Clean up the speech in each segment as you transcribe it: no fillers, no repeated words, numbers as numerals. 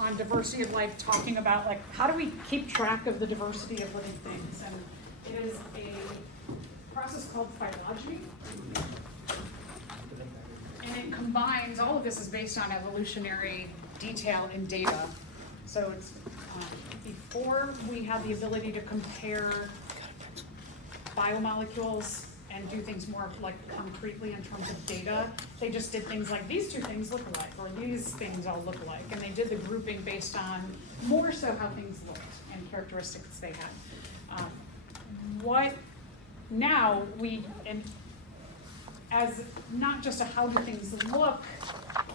on diversity of life, talking about like how do we keep track of the diversity of living things, and it is a process called phylogeny, and it combines, all of this is based on evolutionary detail and data. So it's before we had the ability to compare biomolecules and do things more like concretely in terms of data, they just did things like these two things look alike, or these things all look alike, and they did the grouping based on more so how things looked and characteristics they had. What now we, and as not just a how do things look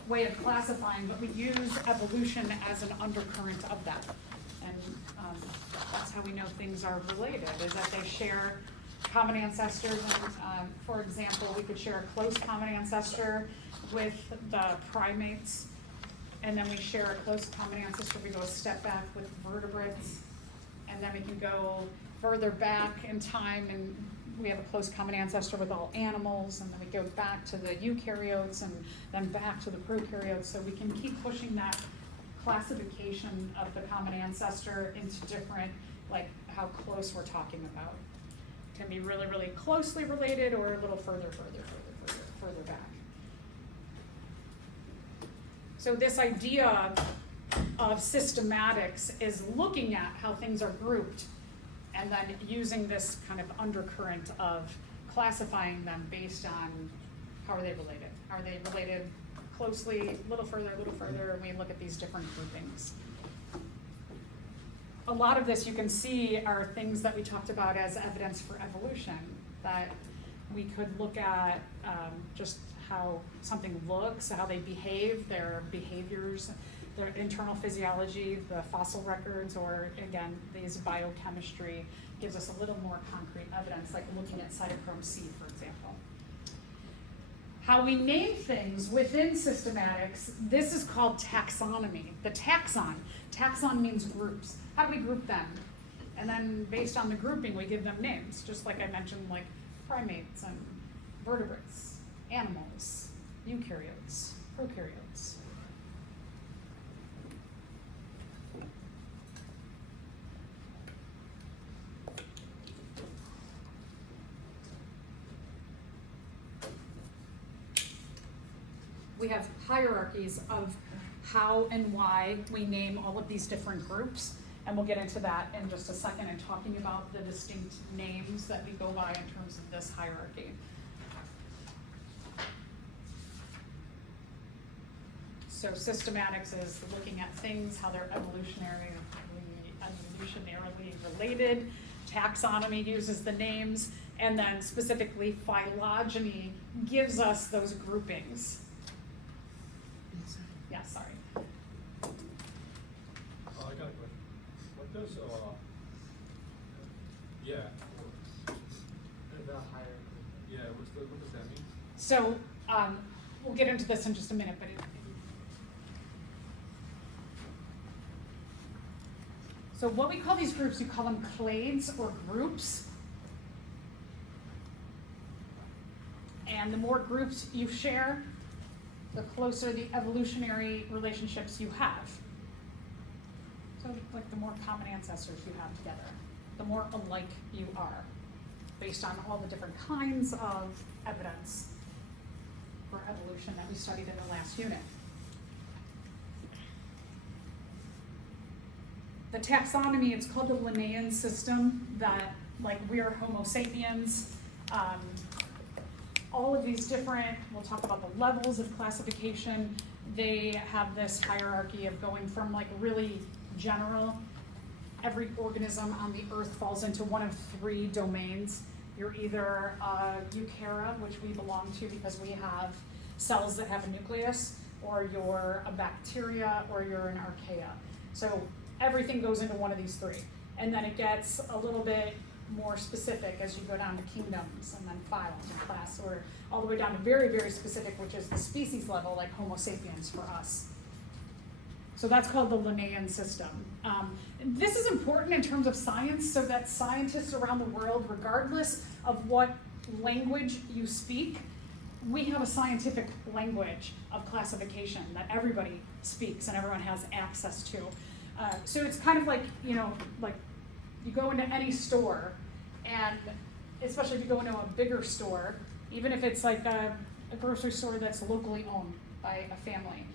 way of classifying, but we use evolution as an undercurrent of that. And that's how we know things are related, is that they share common ancestors. And for example, we could share a close common ancestor with the primates, and then we share a close common ancestor, we go a step back with vertebrates, and then we can go further back in time and we have a close common ancestor with all animals, and then we go back to the eukaryotes and then back to the prokaryotes. So we can keep pushing that classification of the common ancestor into different, like how close we're talking about. It can be really, really closely related or a little further back. So this idea of systematics is looking at how things are grouped and then using this kind of undercurrent of classifying them based on how are they related. Are they related closely, a little further, and we look at these different groupings. A lot of this you can see are things that we talked about as evidence for evolution, that we could look at just how something looks, how they behave, their behaviors, their internal physiology, the fossil records, or again, these biochemistry gives us a little more concrete evidence, like looking at cytochrome C, for example. How we name things within systematics, this is called taxonomy. The taxon. Taxon means groups. How do we group them? And then based on the grouping, we give them names, just like I mentioned, like primates and vertebrates, animals, eukaryotes, prokaryotes. We have hierarchies of how and why we name all of these different groups, and we'll get into that in just a second in talking about the distinct names that we go by in terms of this hierarchy. So systematics is looking at things, how they're evolutionarily related. Taxonomy uses the names, and then specifically phylogeny gives us those groupings. Yeah, sorry. I got a question. What does, The hierarchy. yeah, what does that mean? So we'll get into this in just a minute, but so what we call these groups, you call them clades or groups. And the more groups you share, the closer the evolutionary relationships you have. So like the more common ancestors you have together, the more alike you are, based on all the different kinds of evidence for evolution that we studied in the last unit. The taxonomy, it's called the Linnaean system, that like we are Homo sapiens. All of these different, we'll talk about the levels of classification. They have this hierarchy of going from like really general, every organism on the earth falls into one of three domains. You're either a eukarya, which we belong to because we have cells that have a nucleus, or you're a bacteria, or you're an archaea. So everything goes into one of these three. And then it gets a little bit more specific as you go down to kingdoms and then files and class, or all the way down to very, very specific, which is the species level, like Homo sapiens for us. So that's called the Linnaean system. This is important in terms of science, so that scientists around the world, regardless of what language you speak, we have a scientific language of classification that everybody speaks and everyone has access to. So it's kind of like, like you go into any store, and especially if you go into a bigger store, even if it's like a grocery store that's locally owned by a family,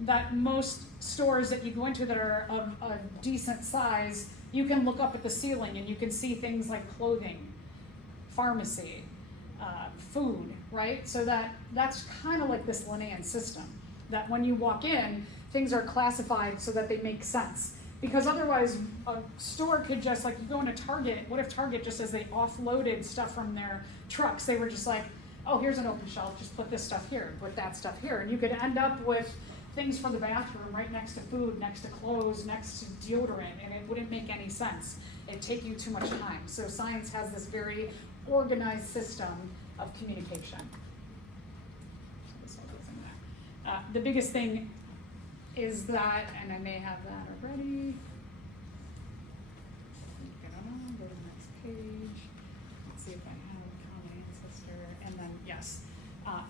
that most stores that you go into that are of a decent size, you can look up at the ceiling and you can see things like clothing, pharmacy, food, right? So that's kind of like this Linnaean system, that when you walk in, things are classified so that they make sense. Because otherwise, a store could just, like, you go into Target, what if Target, just as they offloaded stuff from their trucks, they were just like, oh, here's an open shelf, just put this stuff here, put that stuff here. And you could end up with things for the bathroom right next to food, next to clothes, next to deodorant, and it wouldn't make any sense. It'd take you too much time. So science has this very organized system of communication. The biggest thing is that, and I may have that already. Go to the next page. Let's see if I have a common ancestor. And then, yes,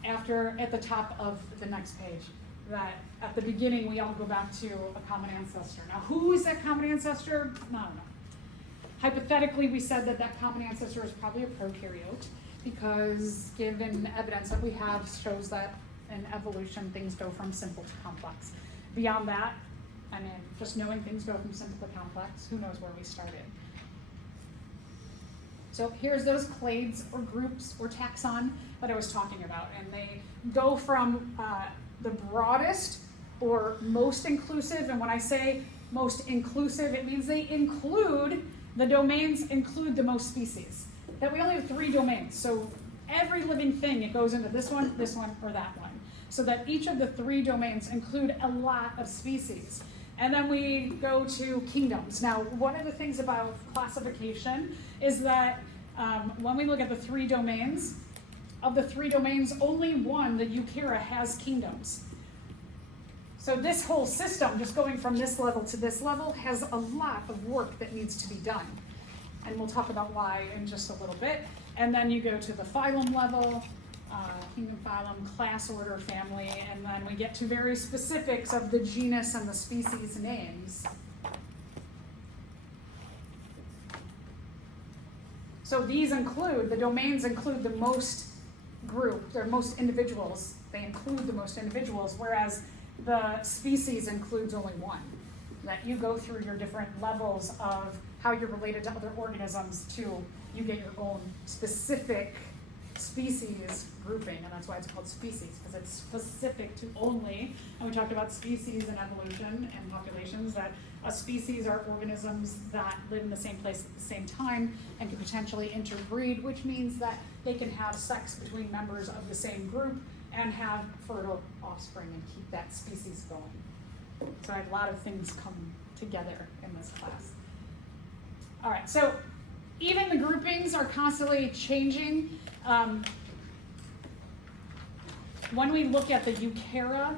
at the top of the next page, that at the beginning we all go back to a common ancestor. Now, who is that common ancestor? I don't know. Hypothetically, we said that common ancestor is probably a prokaryote, because given evidence that we have shows that in evolution things go from simple to complex. Beyond that, I mean, just knowing things go from simple to complex, who knows where we started. So here's those clades or groups or taxon that I was talking about, and they go from the broadest or most inclusive, and when I say most inclusive, it means they include, the domains include the most species. That we only have 3 domains, so every living thing, it goes into this one, or that one. So that each of the 3 domains include a lot of species. And then we go to kingdoms. Now, one of the things about classification is that when we look at the 3 domains, of the 3 domains, only one, the Euchera, has kingdoms. So this whole system, just going from this level to this level, has a lot of work that needs to be done. And we'll talk about why in just a little bit. And then you go to the phylum level, kingdom, phylum, class, order, family, and then we get to very specifics of the genus and the species names. So these include, the domains include the most group, they're most individuals, they include the most individuals, whereas the species includes only one. That you go through your different levels of how you're related to other organisms to you get your own specific species grouping, and that's why it's called species, because it's specific to only, and we talked about species and evolution and populations, that a species are organisms that live in the same place at the same time and can potentially interbreed, which means that they can have sex between members of the same group and have fertile offspring and keep that species going. So a lot of things come together in this class. All right, so even the groupings are constantly changing. When we look at the Euchera,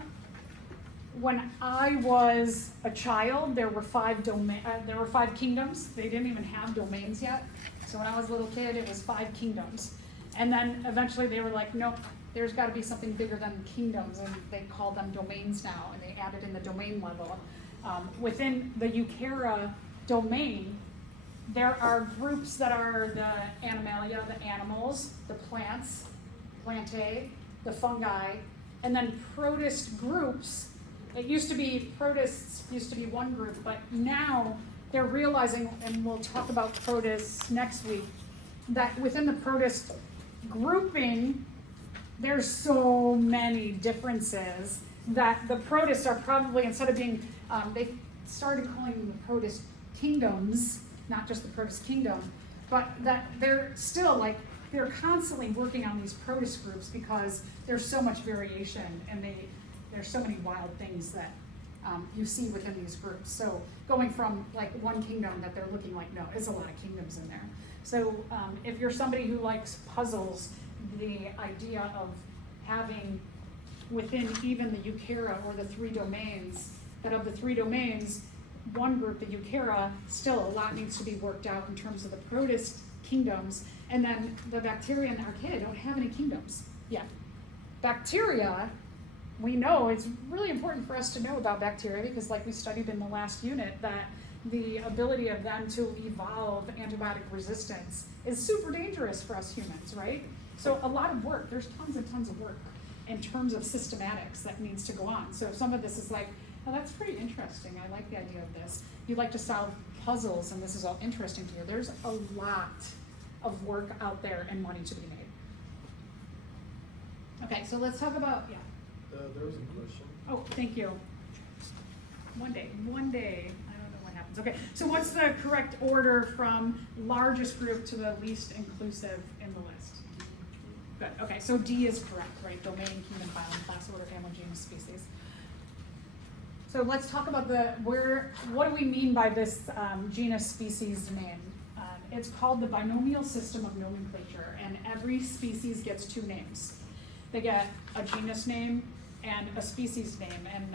when I was a child, there were 5 kingdoms. They didn't even have domains yet. So when I was a little kid, it was 5 kingdoms. And then eventually they were like, nope, there's got to be something bigger than kingdoms, and they call them domains now, and they added in the domain level. Within the Euchera domain, there are groups that are the Animalia, the animals, the plants, plantae, the fungi, and then protist groups. It used to be, protists used to be one group, but now they're realizing, and we'll talk about protists next week, that within the protist grouping, there's so many differences that the protists are probably, instead of being, they started calling them the protist kingdoms, not just the protist kingdom, but that they're still like, they're constantly working on these protist groups because there's so much variation and there's so many wild things that you see within these groups. So going from like one kingdom that they're looking like, no, it's a lot of kingdoms in there. So if you're somebody who likes puzzles, the idea of having within even the Euchera or the 3 domains, that of the 3 domains, one group, the Euchera, still a lot needs to be worked out in terms of the protist kingdoms, and then the bacteria and archaea don't have any kingdoms yet. Bacteria, we know it's really important for us to know about bacteria because like we studied in the last unit that the ability of them to evolve antibiotic resistance is super dangerous for us humans, right? So a lot of work, there's tons and tons of work in terms of systematics that needs to go on. So if some of this is like, oh, that's pretty interesting, I like the idea of this. You like to solve puzzles and this is all interesting to you. There's a lot of work out there and money to be made. Okay, so let's talk about, yeah. There was a question. Oh, thank you. One day, I don't know what happens. Okay, so what's the correct order from largest group to the least inclusive in the list? Good, okay, so D is correct, right? Domain, human, phylum, class, order, family, genus, species. So let's talk about what do we mean by this genus species name? It's called the binomial system of nomenclature, and every species gets two names. They get a genus name and a species name, and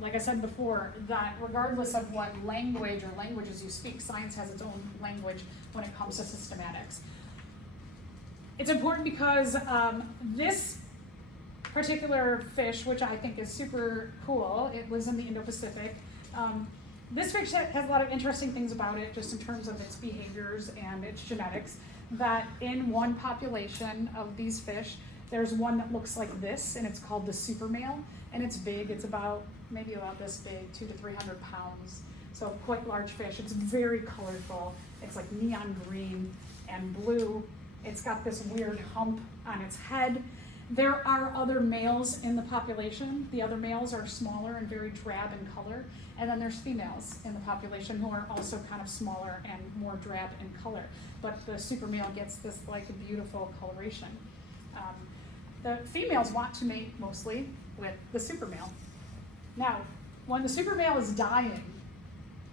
like I said before, that regardless of what language or languages you speak, science has its own language when it comes to systematics. It's important because this particular fish, which I think is super cool, it lives in the Indo-Pacific. This fish has a lot of interesting things about it, just in terms of its behaviors and its genetics, that in one population of these fish, there's one that looks like this, and it's called the super male, and it's big. It's maybe about this big, 200 to 300 pounds. So quite large fish. It's very colorful. It's like neon green and blue. It's got this weird hump on its head. There are other males in the population. The other males are smaller and very drab in color. And then there's females in the population who are also kind of smaller and more drab in color. But the super male gets this like beautiful coloration. The females want to mate mostly with the super male. Now, when the super male is dying,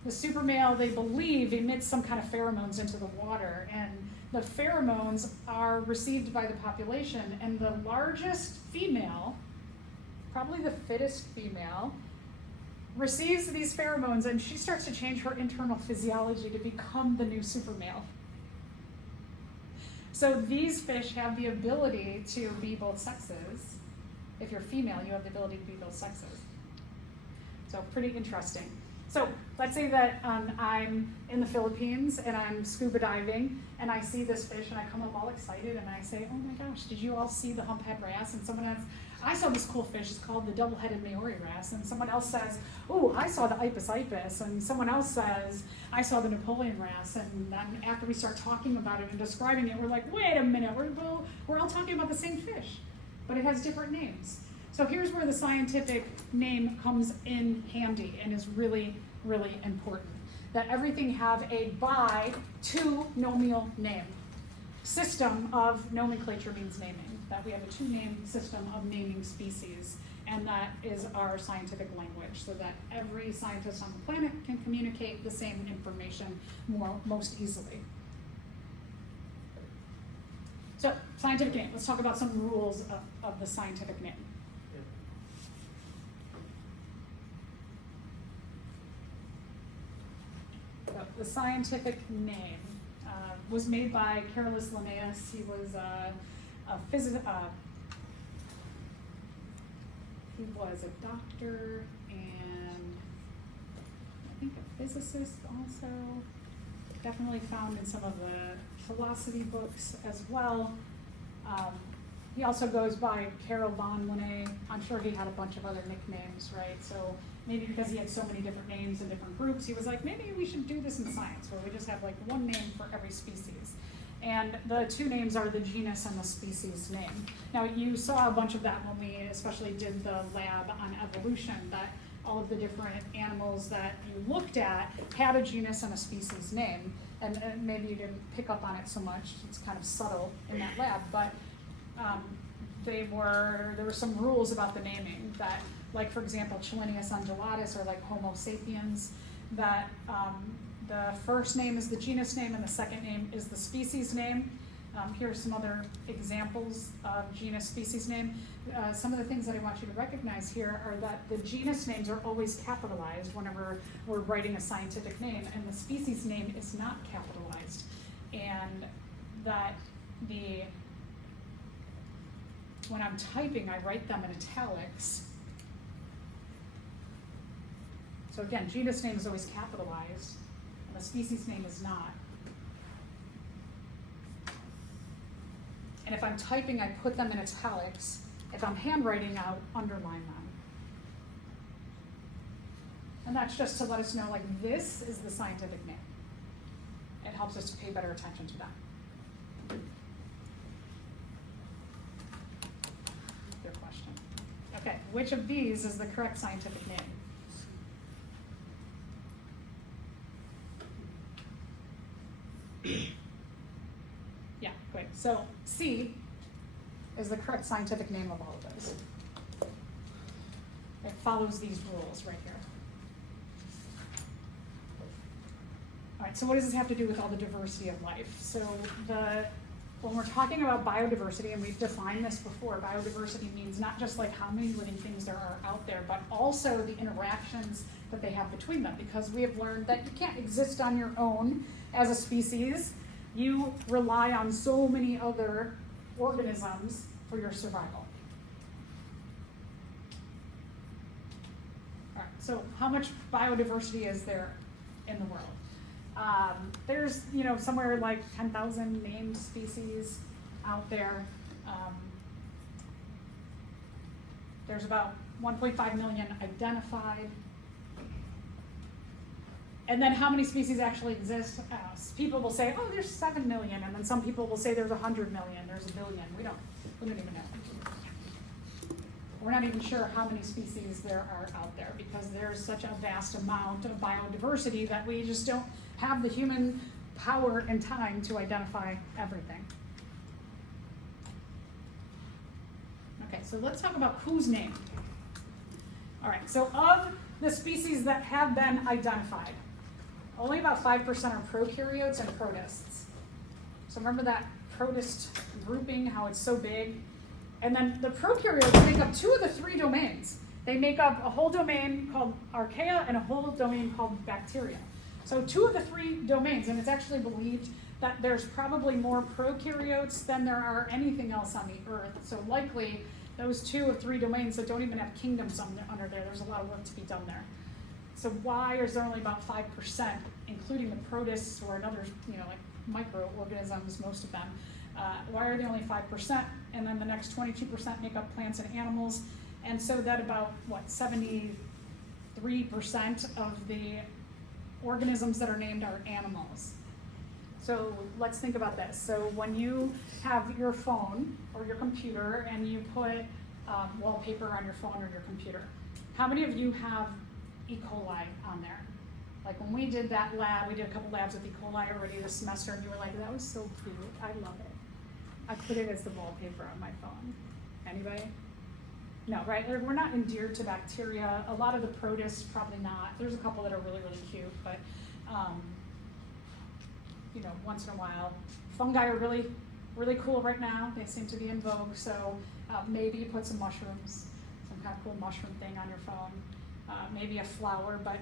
the super male, they believe, emits some kind of pheromones into the water, and the pheromones are received by the population, and the largest female, probably the fittest female, receives these pheromones, and she starts to change her internal physiology to become the new super male. So these fish have the ability to be both sexes. If you're female, you have the ability to be both sexes. So pretty interesting. So let's say that I'm in the Philippines and I'm scuba diving and I see this fish and I come up all excited and I say, oh my gosh, did you all see the humphead wrasse? And someone else, I saw this cool fish, it's called the double-headed Maori wrasse. And someone else says, oh, I saw the Ipus. And someone else says, I saw the Napoleon wrasse. And then after we start talking about it and describing it, we're like, wait a minute, we're all talking about the same fish, but it has different names. So here's where the scientific name comes in handy and is really, really important. That everything have a by to nomial name. System of nomenclature means naming. That we have a two-name system of naming species, and that is our scientific language, so that every scientist on the planet can communicate the same information most easily. So, scientific name. Let's talk about some rules of the scientific name. So, the scientific name was made by Carolus Linnaeus. He was he was a doctor and I think a physicist also. Definitely found in some of the philosophy books as well. He also goes by Carol von Linné. I'm sure he had a bunch of other nicknames, right? So maybe because he had so many different names in different groups, he was like, maybe we should do this in science where we just have like one name for every species. And the two names are the genus and the species name. Now you saw a bunch of that when we especially did the lab on evolution, that all of the different animals that you looked at had a genus and a species name. And maybe you didn't pick up on it so much, it's kind of subtle in that lab, but there were some rules about the naming that, like for example, Chileneus undulatus or like Homo sapiens, that the first name is the genus name and the second name is the species name. Here are some other examples of genus species name. Some of the things that I want you to recognize here are that the genus names are always capitalized whenever we're writing a scientific name, and the species name is not capitalized. And that when I'm typing, I write them in italics. So again, genus name is always capitalized, and the species name is not. And if I'm typing, I put them in italics. If I'm handwriting, I'll underline them. And that's just to let us know, like, this is the scientific name. It helps us to pay better attention to them. Good question. Okay, which of these is the correct scientific name? Yeah, great. So C is the correct scientific name of all of those. It follows these rules right here. All right, so what does this have to do with all the diversity of life? So when we're talking about biodiversity, and we've defined this before, biodiversity means not just like how many living things there are out there, but also the interactions that they have between them, because we have learned that you can't exist on your own as a species. You rely on so many other organisms for your survival. All right, so how much biodiversity is there in the world? There's, somewhere like 10,000 named species out there. There's about 1.5 million identified. And then how many species actually exist? People will say, oh, there's 7 million, and then some people will say there's 100 million, there's a billion. We don't even know. We're not even sure how many species there are out there, because there's such a vast amount of biodiversity that we just don't have the human power and time to identify everything. Okay, so let's talk about who's named. All right, so of the species that have been identified, only about 5% are prokaryotes and protists. So remember that protist grouping, how it's so big? And then the prokaryotes make up 2 of the 3 domains. They make up a whole domain called archaea and a whole domain called bacteria. So 2 of the 3 domains, and it's actually believed that there's probably more prokaryotes than there are anything else on the earth. So likely those 2 of 3 domains that don't even have kingdoms under there, there's a lot of work to be done there. So why is there only about 5%, including the protists or another, like microorganisms, most of them? Why are they only 5%? And then the next 22% make up plants and animals. And so that about, 73% of the organisms that are named are animals. So let's think about this. So when you have your phone or your computer and you put wallpaper on your phone or your computer, how many of you have E. coli on there? Like when we did that lab, we did a couple labs with E. coli already this semester, and you were like, that was so cute, I love it. I put it as the wallpaper on my phone. Anybody? No, right? We're not endeared to bacteria. A lot of the protists, probably not. There's a couple that are really, really cute, but once in a while. Fungi are really, really cool right now. They seem to be in vogue, so maybe you put some mushrooms, some kind of cool mushroom thing on your phone. Maybe a flower, but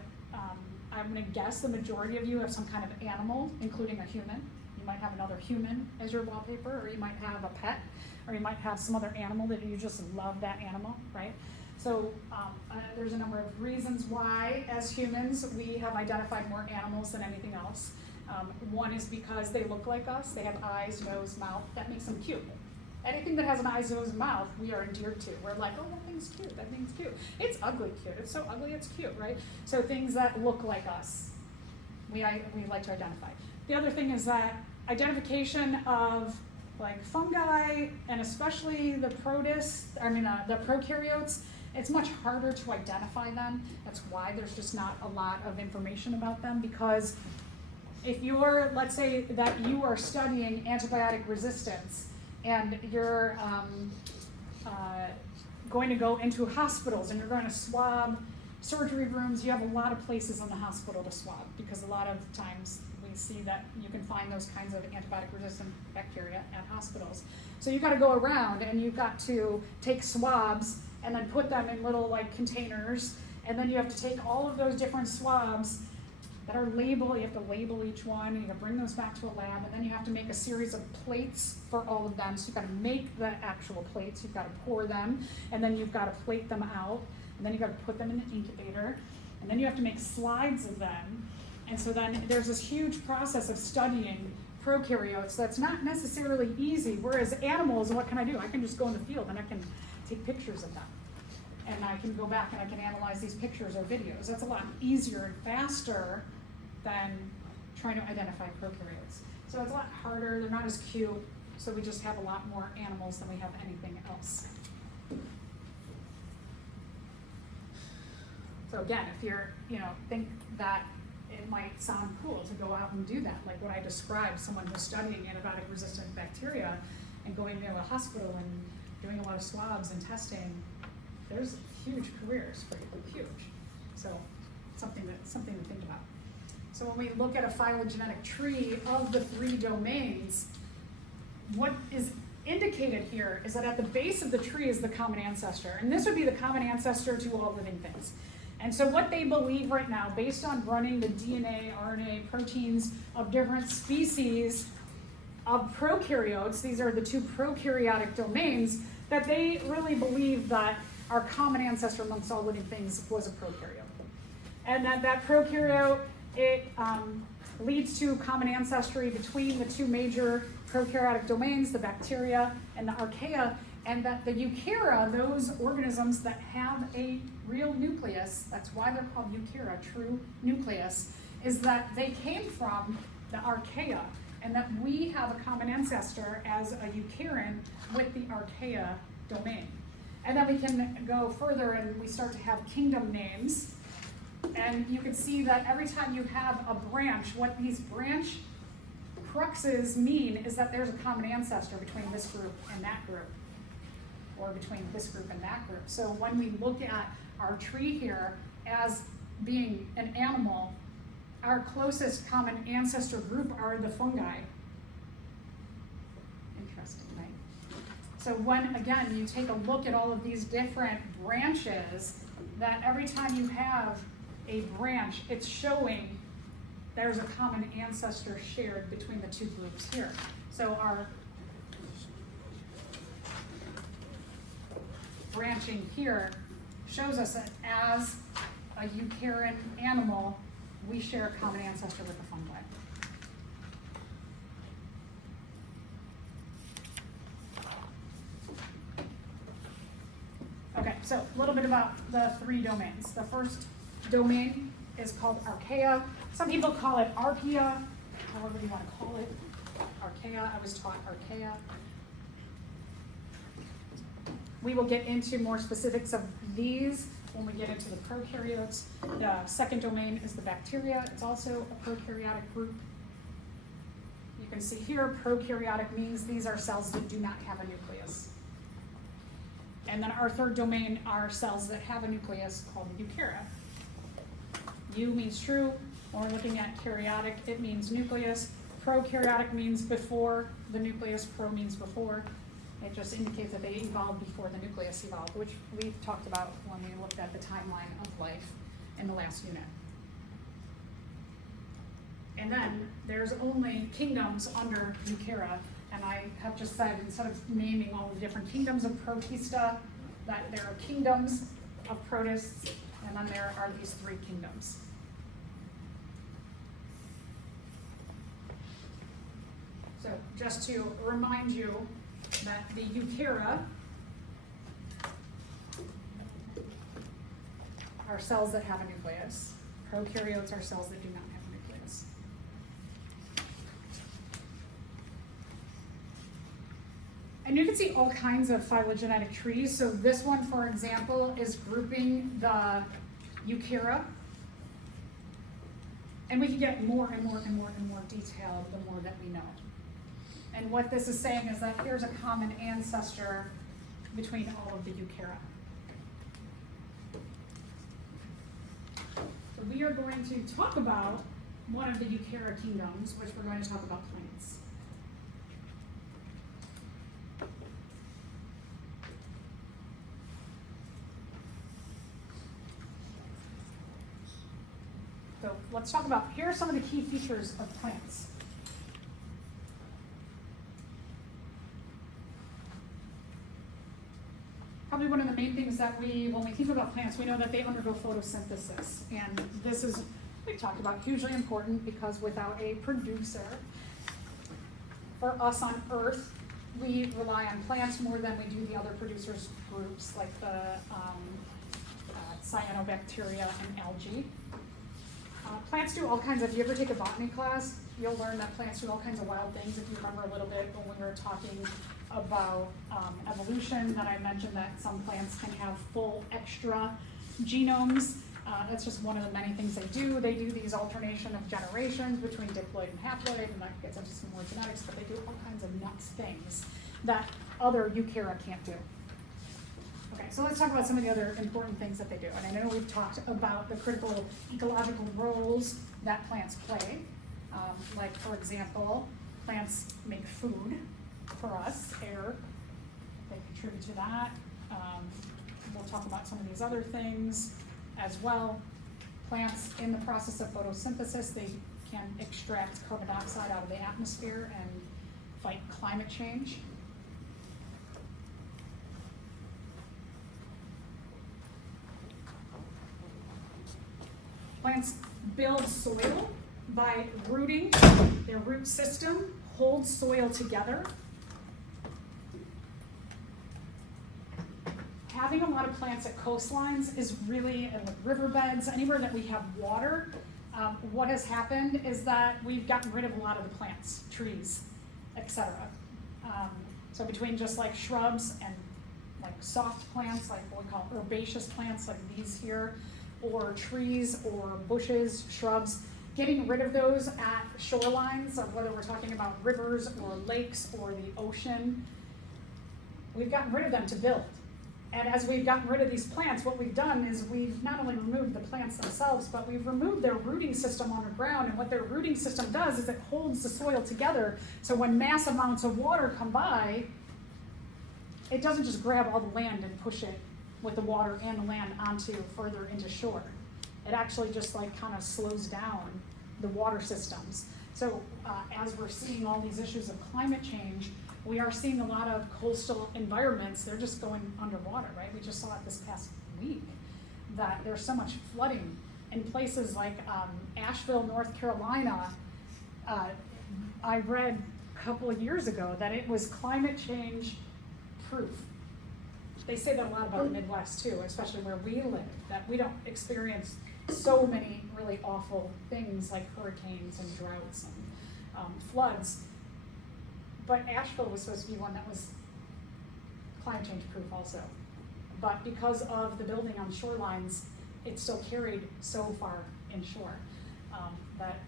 I'm gonna guess the majority of you have some kind of animal, including a human. You might have another human as your wallpaper, or you might have a pet, or you might have some other animal that you just love that animal, right? So there's a number of reasons why, as humans, we have identified more animals than anything else. One is because they look like us. They have eyes, nose, mouth. That makes them cute. Anything that has an eyes, nose, and mouth, we are endeared to. We're like, oh, that thing's cute, that thing's cute. It's ugly cute. It's so ugly, it's cute, right? So things that look like us, we like to identify. The other thing is that identification of like fungi, and especially the prokaryotes, it's much harder to identify them. That's why there's just not a lot of information about them, because if you're, let's say that you are studying antibiotic resistance, and you're going to go into hospitals and you're going to swab surgery rooms, you have a lot of places in the hospital to swab, because a lot of times we see that you can find those kinds of antibiotic resistant bacteria at hospitals. So you've got to go around and you've got to take swabs and then put them in little like containers, and then you have to take all of those different swabs that are labeled. You have to label each one, you gotta bring those back to a lab, and then you have to make a series of plates for all of them. So you've gotta make the actual plates, you've gotta pour them, and then you've gotta plate them out, and then you've gotta put them in the incubator, and then you have to make slides of them. And so then there's this huge process of studying prokaryotes that's not necessarily easy, whereas animals, what can I do? I can just go in the field and I can take pictures of them. And I can go back and I can analyze these pictures or videos. That's a lot easier and faster than trying to identify prokaryotes. So it's a lot harder, they're not as cute, so we just have a lot more animals than we have anything else. So again, if you're, think that it might sound cool to go out and do that, like what I described, someone who's studying antibiotic resistant bacteria and going to a hospital and doing a lot of swabs and testing. There's huge careers for you, huge. So something to think about. So when we look at a phylogenetic tree of the 3 domains, what is indicated here is that at the base of the tree is the common ancestor, and this would be the common ancestor to all living things. And so what they believe right now, based on running the DNA, RNA, proteins of different species of prokaryotes, these are the 2 prokaryotic domains, that they really believe that our common ancestor amongst all living things was a prokaryote. And that prokaryote, it leads to common ancestry between the 2 major prokaryotic domains, the bacteria and the archaea, and that the eukarya, those organisms that have a real nucleus, that's why they're called eukarya, true nucleus, is that they came from the archaea, and that we have a common ancestor as a eukaryon with the archaea domain. And then we can go further and we start to have kingdom names. And you can see that every time you have a branch, what these branch cruxes mean is that there's a common ancestor between this group and that group, or between this group and that group. So when we look at our tree here as being an animal, our closest common ancestor group are the fungi. Interesting, right? So when, again, you take a look at all of these different branches, that every time you have a branch, it's showing there's a common ancestor shared between the 2 groups here. So our branching here shows us that as a eukaryon animal, we share a common ancestor with the fungi. Okay, so a little bit about the 3 domains. The first domain is called archaea. Some people call it archaea, however you want to call it. Archaea, I was taught archaea. We will get into more specifics of these when we get into the prokaryotes. The second domain is the bacteria. It's also a prokaryotic group. You can see here, prokaryotic means these are cells that do not have a nucleus. And then our third domain are cells that have a nucleus called eukarya. Eu means true. When we're looking at karyotic, it means nucleus. Prokaryotic means before the nucleus. Pro means before. It just indicates that they evolved before the nucleus evolved, which we've talked about when we looked at the timeline of life in the last unit. And then there's only kingdoms under eukarya, and I have just said, instead of naming all the different kingdoms of Protista, that there are kingdoms of protists, and then there are these 3 kingdoms. So just to remind you that the eukarya are cells that have a nucleus. Prokaryotes are cells that do not have a nucleus. And you can see all kinds of phylogenetic trees. So this one, for example, is grouping the eukarya. And we can get more and more and more and more detailed the more that we know. And what this is saying is that here's a common ancestor between all of the eukarya. So we are going to talk about one of the eukarya kingdoms, which we're going to talk about plants. So let's let's talk about, here are some of the key features of plants. Probably one of the main things that when we think about plants, we know that they undergo photosynthesis. And this is, we've talked about, hugely important because without a producer, for us on Earth, we rely on plants more than we do the other producers groups like the cyanobacteria and algae. Plants do all kinds of, if you ever take a botany class, you'll learn that plants do all kinds of wild things. If you remember a little bit when we were talking about evolution, that I mentioned that some plants can have full extra genomes. That's just one of the many things they do. They do these alternation of generations between diploid and haploid, and that gets into some more genetics, but they do all kinds of nuts things that other eukarya can't do. Okay, so let's talk about some of the other important things that they do. And I know we've talked about the critical ecological roles that plants play. Like, for example, plants make food for us, air, they contribute to that. We'll talk about some of these other things as well. Plants, in the process of photosynthesis, they can extract carbon dioxide out of the atmosphere and fight climate change. Plants build soil by rooting. Their root system holds soil together. Having a lot of plants at coastlines is really, and with riverbeds, anywhere that we have water, what has happened is that we've gotten rid of a lot of the plants, trees, etc. So between just like shrubs and like soft plants, like what we call herbaceous plants like these here, or trees or bushes, shrubs, getting rid of those at shorelines, of whether we're talking about rivers or lakes or the ocean, we've gotten rid of them to build. And as we've gotten rid of these plants, what we've done is we've not only removed the plants themselves, but we've removed their rooting system underground. And what their rooting system does is it holds the soil together. So when mass amounts of water come by, it doesn't just grab all the land and push it with the water and the land onto further into shore. It actually just like kind of slows down the water systems. So as we're seeing all these issues of climate change, we are seeing a lot of coastal environments, they're just going underwater, right? We just saw it this past week, that there's so much flooding in places like Asheville, North Carolina. I read a couple of years ago that it was climate change proof. They say that a lot about the Midwest too, especially where we live, that we don't experience so many really awful things like hurricanes and droughts and floods. But Asheville was supposed to be one that was climate change proof also. But because of the building on shorelines, it's still carried so far inshore that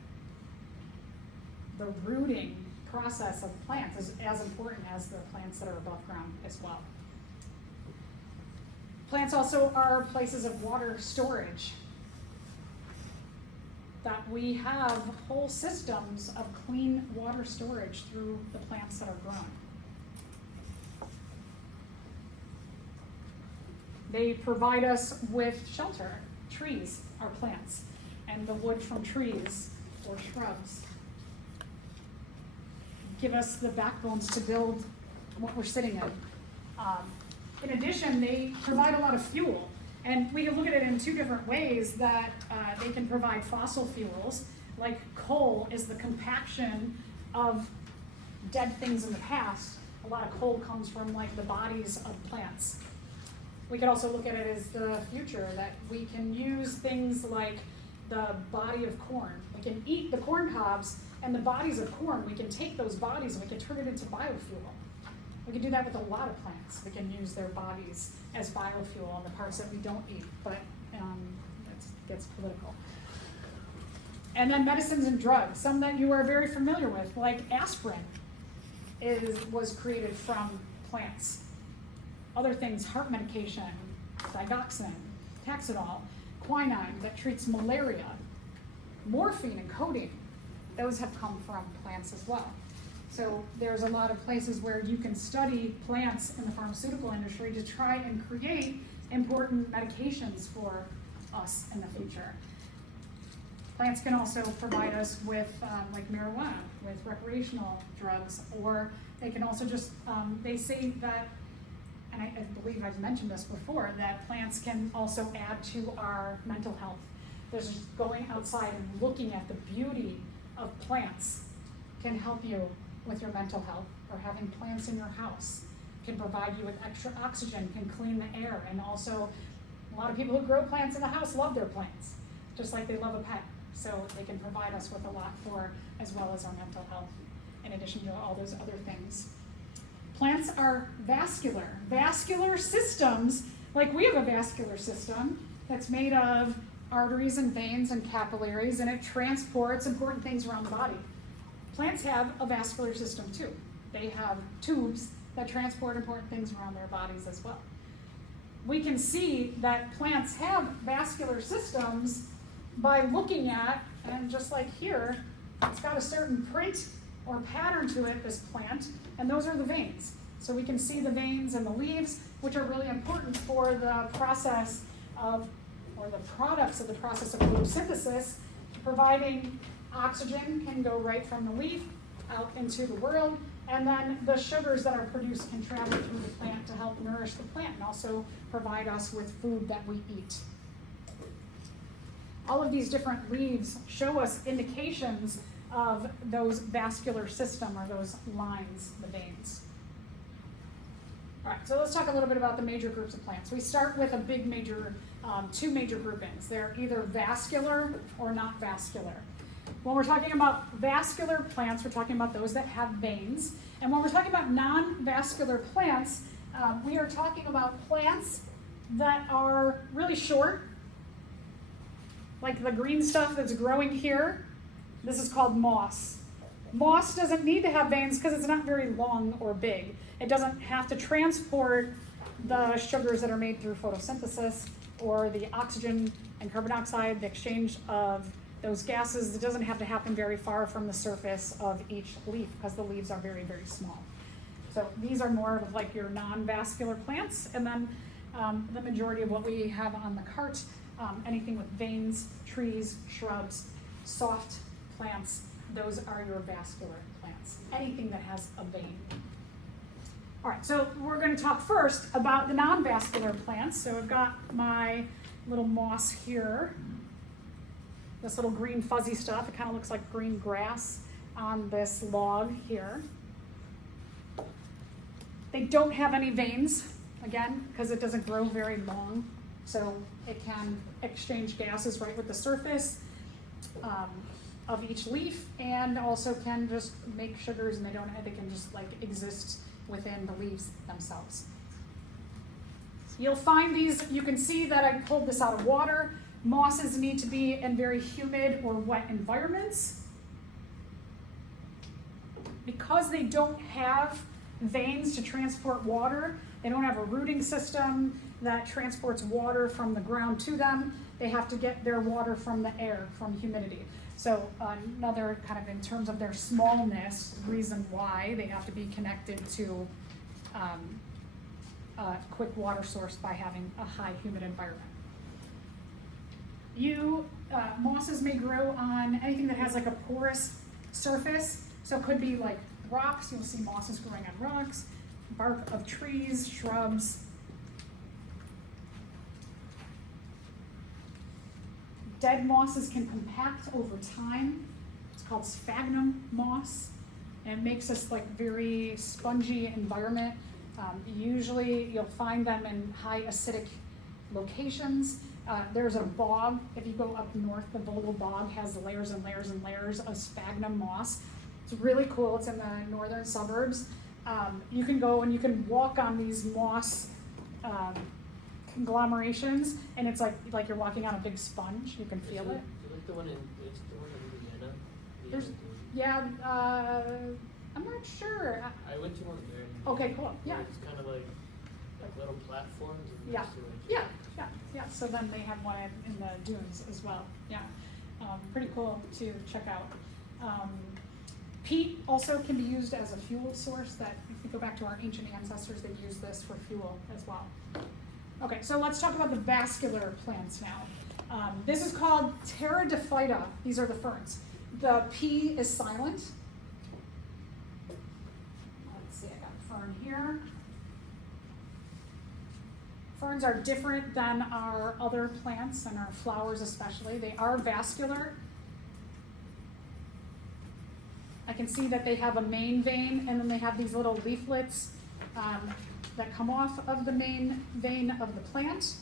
the rooting process of plants is as important as the plants that are above ground as well. Plants also are places of water storage. That we have whole systems of clean water storage through the plants that are grown. They provide us with shelter. Trees are plants, and the wood from trees or shrubs give us the backbones to build what we're sitting in. In addition, they provide a lot of fuel. And we can look at it in two different ways, that they can provide fossil fuels, like coal is the compaction of dead things in the past. A lot of coal comes from like the bodies of plants. We could also look at it as the future, that we can use things like the body of corn. We can eat the corn cobs and the bodies of corn. We can take those bodies and we can turn it into biofuel. We can do that with a lot of plants. We can use their bodies as biofuel on the parts that we don't eat, but that gets political. And then medicines and drugs, some that you are very familiar with, like aspirin was created from plants. Other things, heart medication, digoxin, Taxon, quinine that treats malaria, morphine and codeine, those have come from plants as well. So there's a lot of places where you can study plants in the pharmaceutical industry to try and create important medications for us in the future. Plants can also provide us with like marijuana, with recreational drugs, or they can also just, they say that, and I believe I've mentioned this before, that plants can also add to our mental health. There's just going outside and looking at the beauty of plants can help you with your mental health, or having plants in your house can provide you with extra oxygen, can clean the air, and also a lot of people who grow plants in the house love their plants, just like they love a pet. So they can provide us with a lot for, as well as our mental health, in addition to all those other things. Plants are vascular. Vascular systems, like we have a vascular system that's made of arteries and veins and capillaries, and it transports important things around the body. Plants have a vascular system too. They have tubes that transport important things around their bodies as well. We can see that plants have vascular systems by looking at, and just like here, it's got a certain print or pattern to it, this plant, and those are the veins. So we can see the veins and the leaves, which are really important for the process of, or the products of the process of photosynthesis. Providing oxygen can go right from the leaf out into the world, and then the sugars that are produced can travel through the plant to help nourish the plant and also provide us with food that we eat. All of these different leaves show us indications of those vascular system, or those lines, the veins. All right, so let's talk a little bit about the major groups of plants. We start with a big major, two major groupings. They're either vascular or not vascular. When we're talking about vascular plants, we're talking about those that have veins. And when we're talking about non-vascular plants, we are talking about plants that are really short, like the green stuff that's growing here. This is called moss. Moss doesn't need to have veins because it's not very long or big. It doesn't have to transport the sugars that are made through photosynthesis, or the oxygen and carbon dioxide, the exchange of those gases. It doesn't have to happen very far from the surface of each leaf because the leaves are very, very small. So these are more of like your non-vascular plants. And then the majority of what we have on the cart, anything with veins, trees, shrubs, soft plants, those are your vascular plants. Anything that has a vein. All right, so we're going to talk first about the non-vascular plants. So I've got my little moss here. This little green fuzzy stuff, it kind of looks like green grass on this log here. They don't have any veins, again, because it doesn't grow very long. So it can exchange gases right with the surface of each leaf, and also can just make sugars, and they can just like exist within the leaves themselves. You'll find these, you can see that I pulled this out of water. Mosses need to be in very humid or wet environments. Because they don't have veins to transport water, they don't have a rooting system that transports water from the ground to them. They have to get their water from the air, from humidity. So another kind of, in terms of their smallness, reason why they have to be connected to a quick water source by having a high humid environment. Mosses may grow on anything that has like a porous surface. So it could be like rocks. You'll see mosses growing on rocks, bark of trees, shrubs. Dead mosses can compact over time. It's called sphagnum moss, and it makes this like very spongy environment. Usually you'll find them in high acidic locations. There's a bog. If you go up north, the Vogel bog has layers and layers and layers of sphagnum moss. It's really cool. It's in the northern suburbs. You can go and you can walk on these moss conglomerations, and it's like you're walking on a big sponge. You can feel it. Is like the one in Louisiana? I'm not sure. I went to one there. Okay, cool. Yeah. It's kind of like little platforms. And Yeah. next to it. Yeah. So then they have one in the dunes as well. Yeah. Pretty cool to check out. Peat also can be used as a fuel source. That if we go back to our ancient ancestors, they used this for fuel as well. Okay, so let's talk about the vascular plants now. This is called pteridophyta. These are the ferns. The P is silent. Let's see, I got a fern here. Ferns are different than our other plants and our flowers especially. They are vascular. I can see that they have a main vein, and then they have these little leaflets that come off of the main vein of the plant.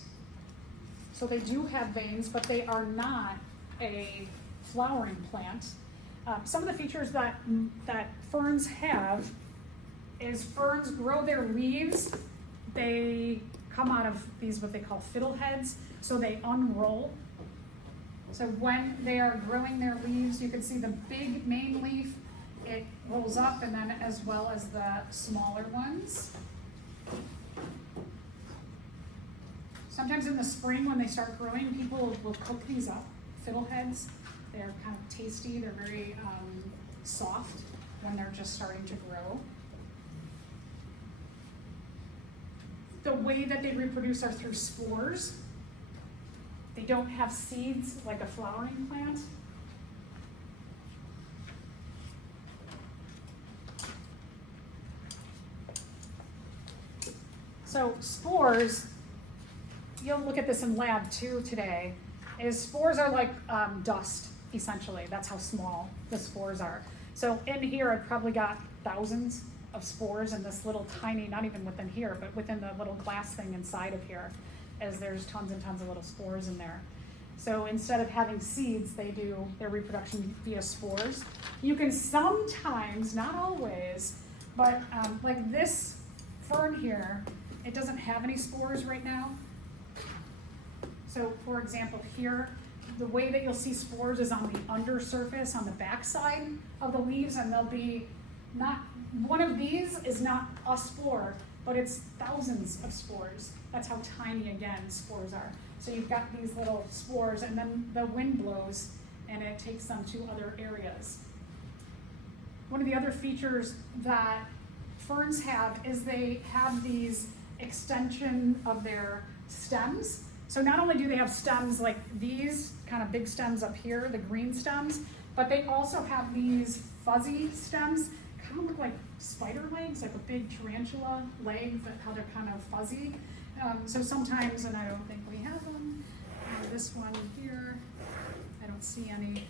So they do have veins, but they are not a flowering plant. Some of the features that ferns have is ferns grow their leaves. They come out of these what they call fiddleheads, so they unroll. So when they are growing their leaves, you can see the big main leaf, it rolls up, and then as well as the smaller ones. Sometimes in the spring when they start growing, people will cook these up, fiddleheads. They're kind of tasty, they're very soft when they're just starting to grow. The way that they reproduce are through spores. They don't have seeds like a flowering plant. So spores, you'll look at this in lab too today, is spores are like dust, essentially. That's how small the spores are. So in here, I've probably got thousands of spores in this little tiny, not even within here, but within the little glass thing inside of here, as there's tons and tons of little spores in there. So instead of having seeds, they do their reproduction via spores. You can sometimes, not always, but like this fern here, it doesn't have any spores right now. So for example here, the way that you'll see spores is on the undersurface, on the backside of the leaves, and they'll be not, one of these is not a spore, but it's thousands of spores. That's how tiny, again, spores are. So you've got these little spores, and then the wind blows, and it takes them to other areas. One of the other features that ferns have is they have these extension of their stems. So not only do they have stems like these kind of big stems up here, the green stems, but they also have these fuzzy stems, kind of look like spider legs, like a big tarantula leg, but how they're kind of fuzzy. So sometimes, and I don't think we have them, this one here, I don't see any,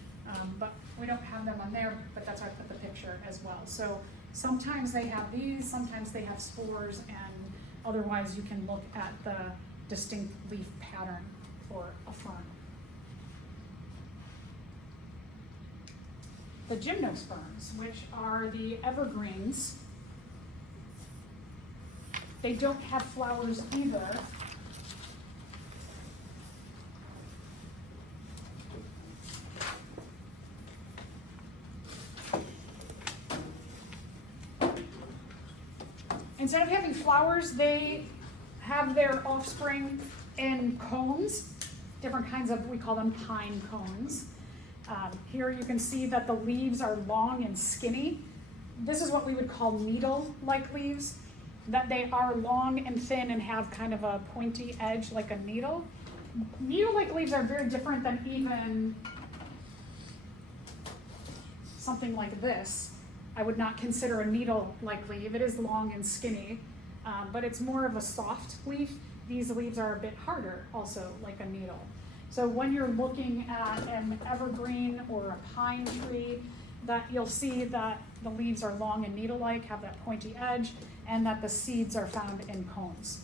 but we don't have them on there, but that's why I put the picture as well. So sometimes they have these, sometimes they have spores, and otherwise you can look at the distinct leaf pattern for a fern. The gymnosperms, which are the evergreens, they don't have flowers either. Instead of having flowers, they have their offspring in cones, different kinds of, we call them pine cones. Here you can see that the leaves are long and skinny. This is what we would call needle-like leaves, that they are long and thin and have kind of a pointy edge like a needle. Needle-like leaves are very different than even something like this. I would not consider a needle-like leaf. It is long and skinny, but it's more of a soft leaf. These leaves are a bit harder, also like a needle. So when you're looking at an evergreen or a pine tree, that you'll see that the leaves are long and needle-like, have that pointy edge, and that the seeds are found in cones.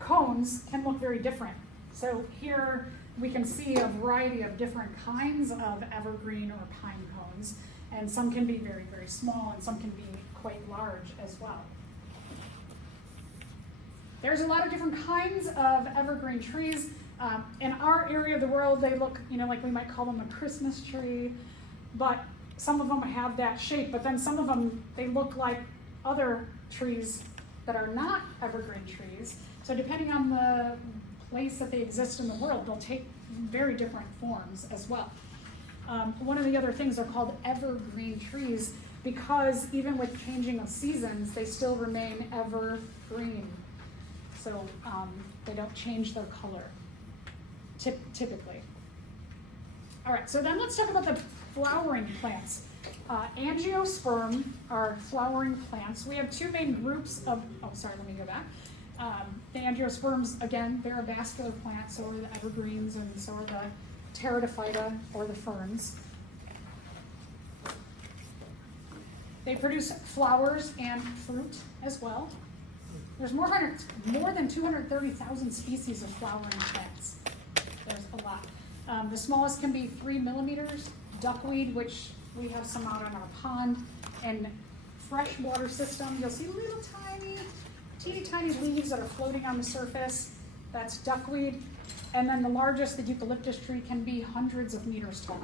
Cones can look very different. So here we can see a variety of different kinds of evergreen or pine cones, and some can be very, very small, and some can be quite large as well. There's a lot of different kinds of evergreen trees. In our area of the world, they look, like we might call them a Christmas tree, but some of them have that shape, but then some of them, they look like other trees that are not evergreen trees. So depending on the place that they exist in the world, they'll take very different forms as well. One of the other things are called evergreen trees because even with changing of seasons, they still remain evergreen. So they don't change their color. typically. All right, so then let's talk about the flowering plants. Angiosperm are flowering plants. We have two main groups of, oh, sorry, let me go back. The angiosperms, again, they're a vascular plant, so are the evergreens, and so are the pteridophyta, or the ferns. They produce flowers and fruit as well. There's more than 230,000 species of flowering plants. There's a lot. The smallest can be 3 millimeters. Duckweed, which we have some out on our pond, and freshwater system, you'll see little tiny, teeny tiny leaves that are floating on the surface. That's duckweed. And then the largest, the eucalyptus tree, can be hundreds of meters tall.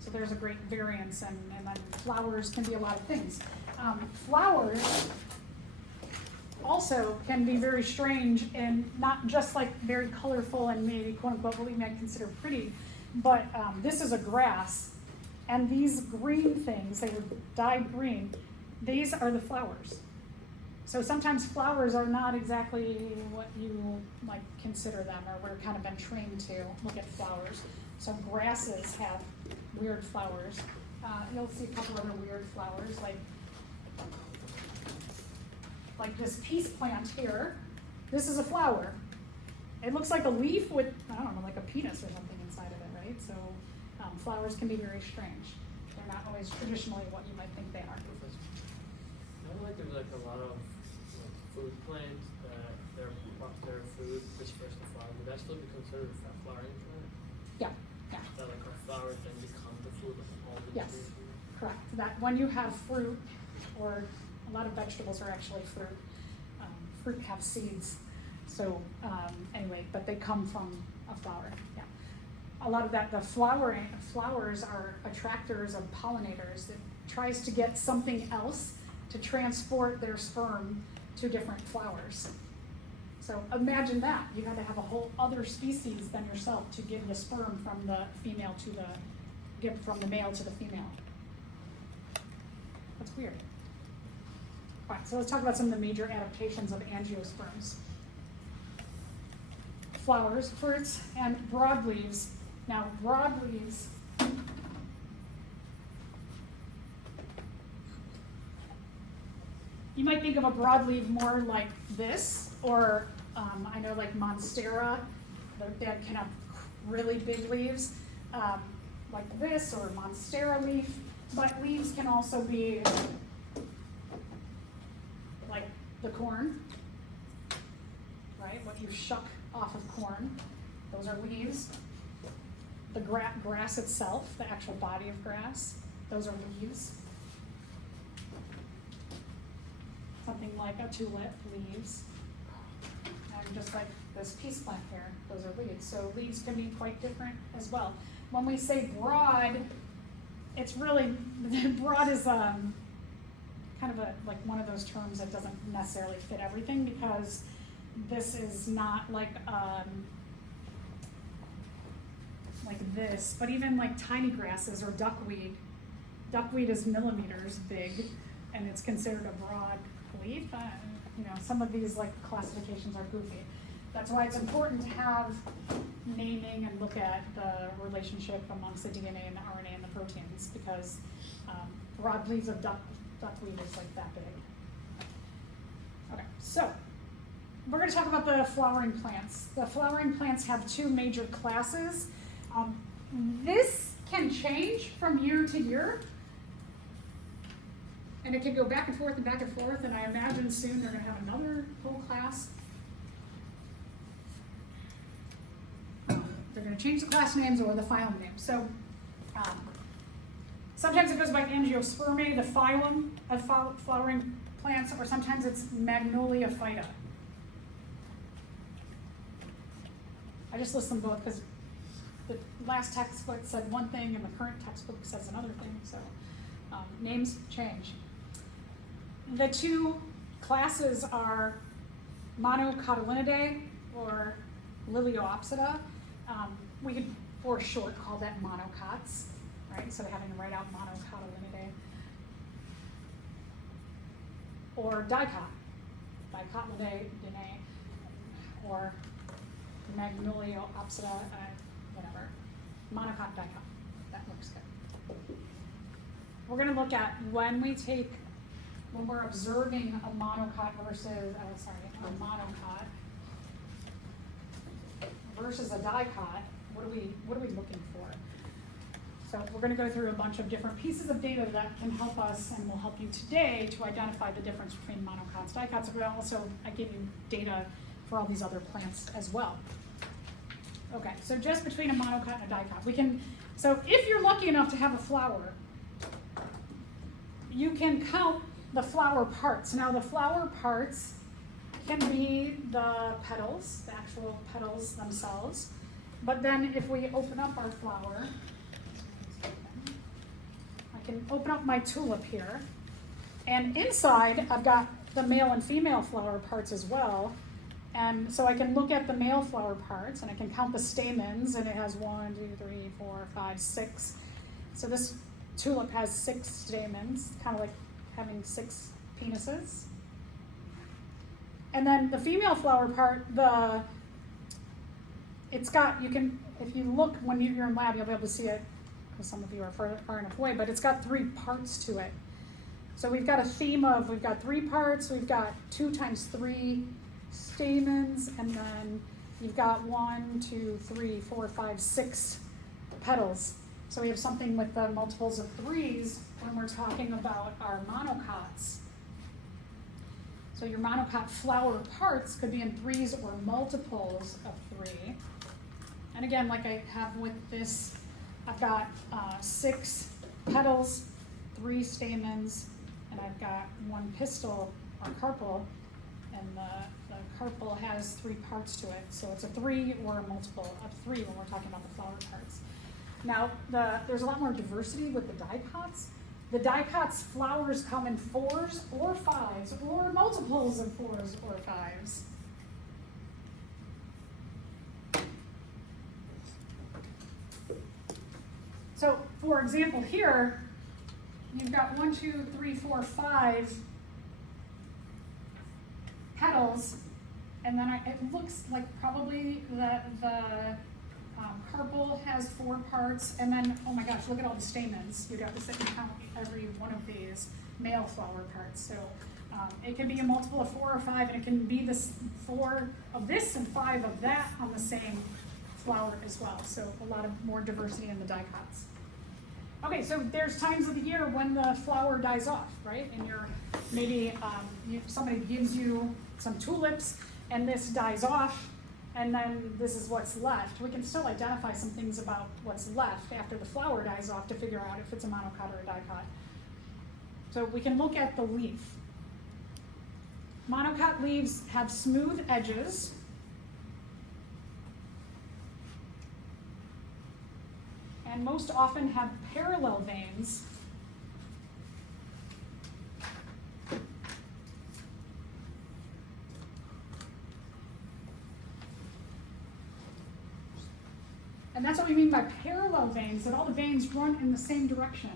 So there's a great variance, and then flowers can be a lot of things. Flowers also can be very strange, and not just like very colorful and maybe quote unquote what we might consider pretty, but this is a grass, and these green things, they were dyed green, these are the flowers. So sometimes flowers are not exactly what you like consider them, or we're kind of been trained to look at flowers. So grasses have weird flowers. You'll see a couple other weird flowers, like this peace plant here. This is a flower. It looks like a leaf with, I don't know, like a penis or something inside of it, right? So flowers can be very strange. They're not always traditionally what you might think they are. I feel like there's like a lot of food plants that their food is first a flower. Would that still be considered a flowering plant? Yeah, yeah. That like our flowers then become the food of all the Yes, trees? correct. That when you have fruit, or a lot of vegetables are actually fruit. Fruit have seeds. So anyway, but they come from a flower. Yeah. A lot of that, the flowers are attractors of pollinators. It tries to get something else to transport their sperm to different flowers. So imagine that. You had to have a whole other species than yourself to give the sperm from the female to from the male to the female. That's weird. All right, so let's talk about some of the major adaptations of angiosperms. Flowers, fruits, and broadleaves. Now, broadleaves, you might think of a broadleaf more like this, or I know like monstera, that can have really big leaves, like this, or monstera leaf, but leaves can also be like the corn, right? What you shuck off of corn, those are leaves. The grass itself, the actual body of grass, those are leaves. Something like a tulip, leaves. And just like this peace plant here, those are leaves. So leaves can be quite different as well. When we say broad, it's really, broad is kind of like one of those terms that doesn't necessarily fit everything, because this is not like this, but even like tiny grasses or duckweed. Duckweed is millimeters big, and it's considered a broad leaf. Some of these like classifications are goofy. That's why it's important to have naming and look at the relationship amongst the DNA and the RNA and the proteins, because broad leaves of duckweed is like that big. Okay, so we're going to talk about the flowering plants. The flowering plants have two major classes. This can change from year to year, and it can go back and forth, and I imagine soon they're going to have another whole class. They're going to change the class names or the phylum names. So sometimes it goes by Angiospermae, the phylum of flowering plants, or sometimes it's Magnolia phyta. I just list them both because the last textbook said one thing and the current textbook says another thing, so names change. The two classes are Monocotyledonidae or Liliopsida. We could, for short, call that monocots, right? So having to write out Monocotyledonidae. Or dicot, Dicotyledonidae, or Magnolio opsida, whatever, monocot, dicot. That looks good. We're gonna look at when we're observing a monocot versus, a monocot versus a dicot, what are we looking for? So we're gonna go through a bunch of different pieces of data that can help us and will help you today to identify the difference between monocots, dicots, but also I give you data for all these other plants as well. Okay, so just between a monocot and a dicot, so if you're lucky enough to have a flower, you can count the flower parts. Now the flower parts can be the petals, the actual petals themselves, but then if we open up our flower, I can open up my tulip here, and inside I've got the male and female flower parts as well. And so I can look at the male flower parts and I can count the stamens, and it has 1, 2, 3, 4, 5, 6. So this tulip has 6 stamens, kind of like having 6 penises. And then the female flower part, if you look when you're in lab, you'll be able to see it, because some of you are far enough away, but it's got 3 parts to it. So we've got a theme of, we've got 3 parts, we've got 2 times 3 stamens, and then you've got 1, 2, 3, 4, 5, 6 petals. So we have something with the multiples of 3s when we're talking about our monocots. So your monocot flower parts could be in 3s or multiples of 3. And again, like I have with this, I've got 6 petals, 3 stamens, and I've got 1 pistil or carpel, and the carpel has 3 parts to it. So it's a 3 or a multiple of 3 when we're talking about the flower parts. Now, there's a lot more diversity with the dicots. The dicots flowers come in 4s or 5s or multiples of 4s or 5s. So, for example, here, you've got 1, 2, 3, 4, 5 petals, and then it looks like probably the carpel has 4 parts, and then, oh my gosh, look at all the stamens. You'd have to sit and count every one of these male flower parts. So it can be a multiple of 4 or 5, and it can be this 4 of this and 5 of that on the same flower as well. So a lot of more diversity in the dicots. Okay, so there's times of the year when the flower dies off, right? And somebody gives you some tulips, and this dies off, and then this is what's left. We can still identify some things about what's left after the flower dies off to figure out if it's a monocot or a dicot. So we can look at the leaf. Monocot leaves have smooth edges. And most often have parallel veins. And that's what we mean by parallel veins, that all the veins run in the same direction.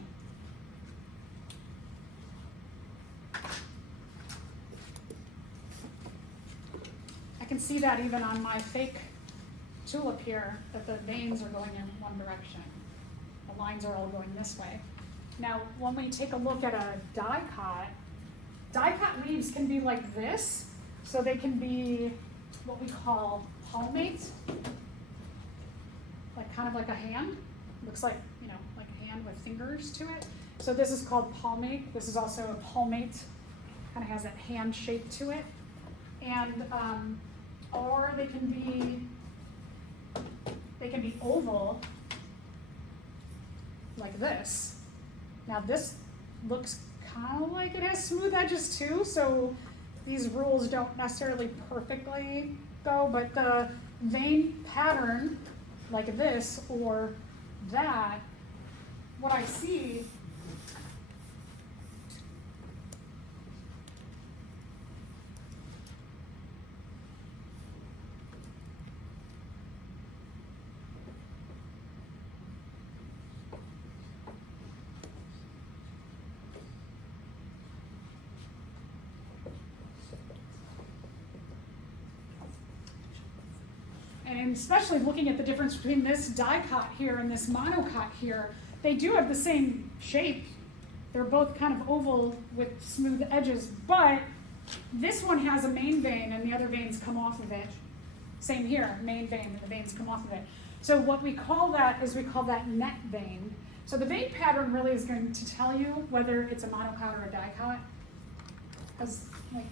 I can see that even on my fake tulip here, that the veins are going in one direction. The lines are all going this way. Now, when we take a look at a dicot leaves can be like this, so they can be what we call palmate. Like kind of like a hand, looks like, like a hand with fingers to it. So this is called palmate. This is also a palmate, kind of has that hand shape to it. And, or they can be oval, like this. Now this looks kind of like it has smooth edges too, so these rules don't necessarily perfectly go, but the vein pattern, like this or that, what I see and and especially looking at the difference between this dicot here and this monocot here, they do have the same shape. They're both kind of oval with smooth edges, but this one has a main vein and the other veins come off of it. Same here, main vein and the veins come off of it. So what we call that is we call that net vein. So the vein pattern really is going to tell you whether it's a monocot or a dicot, because like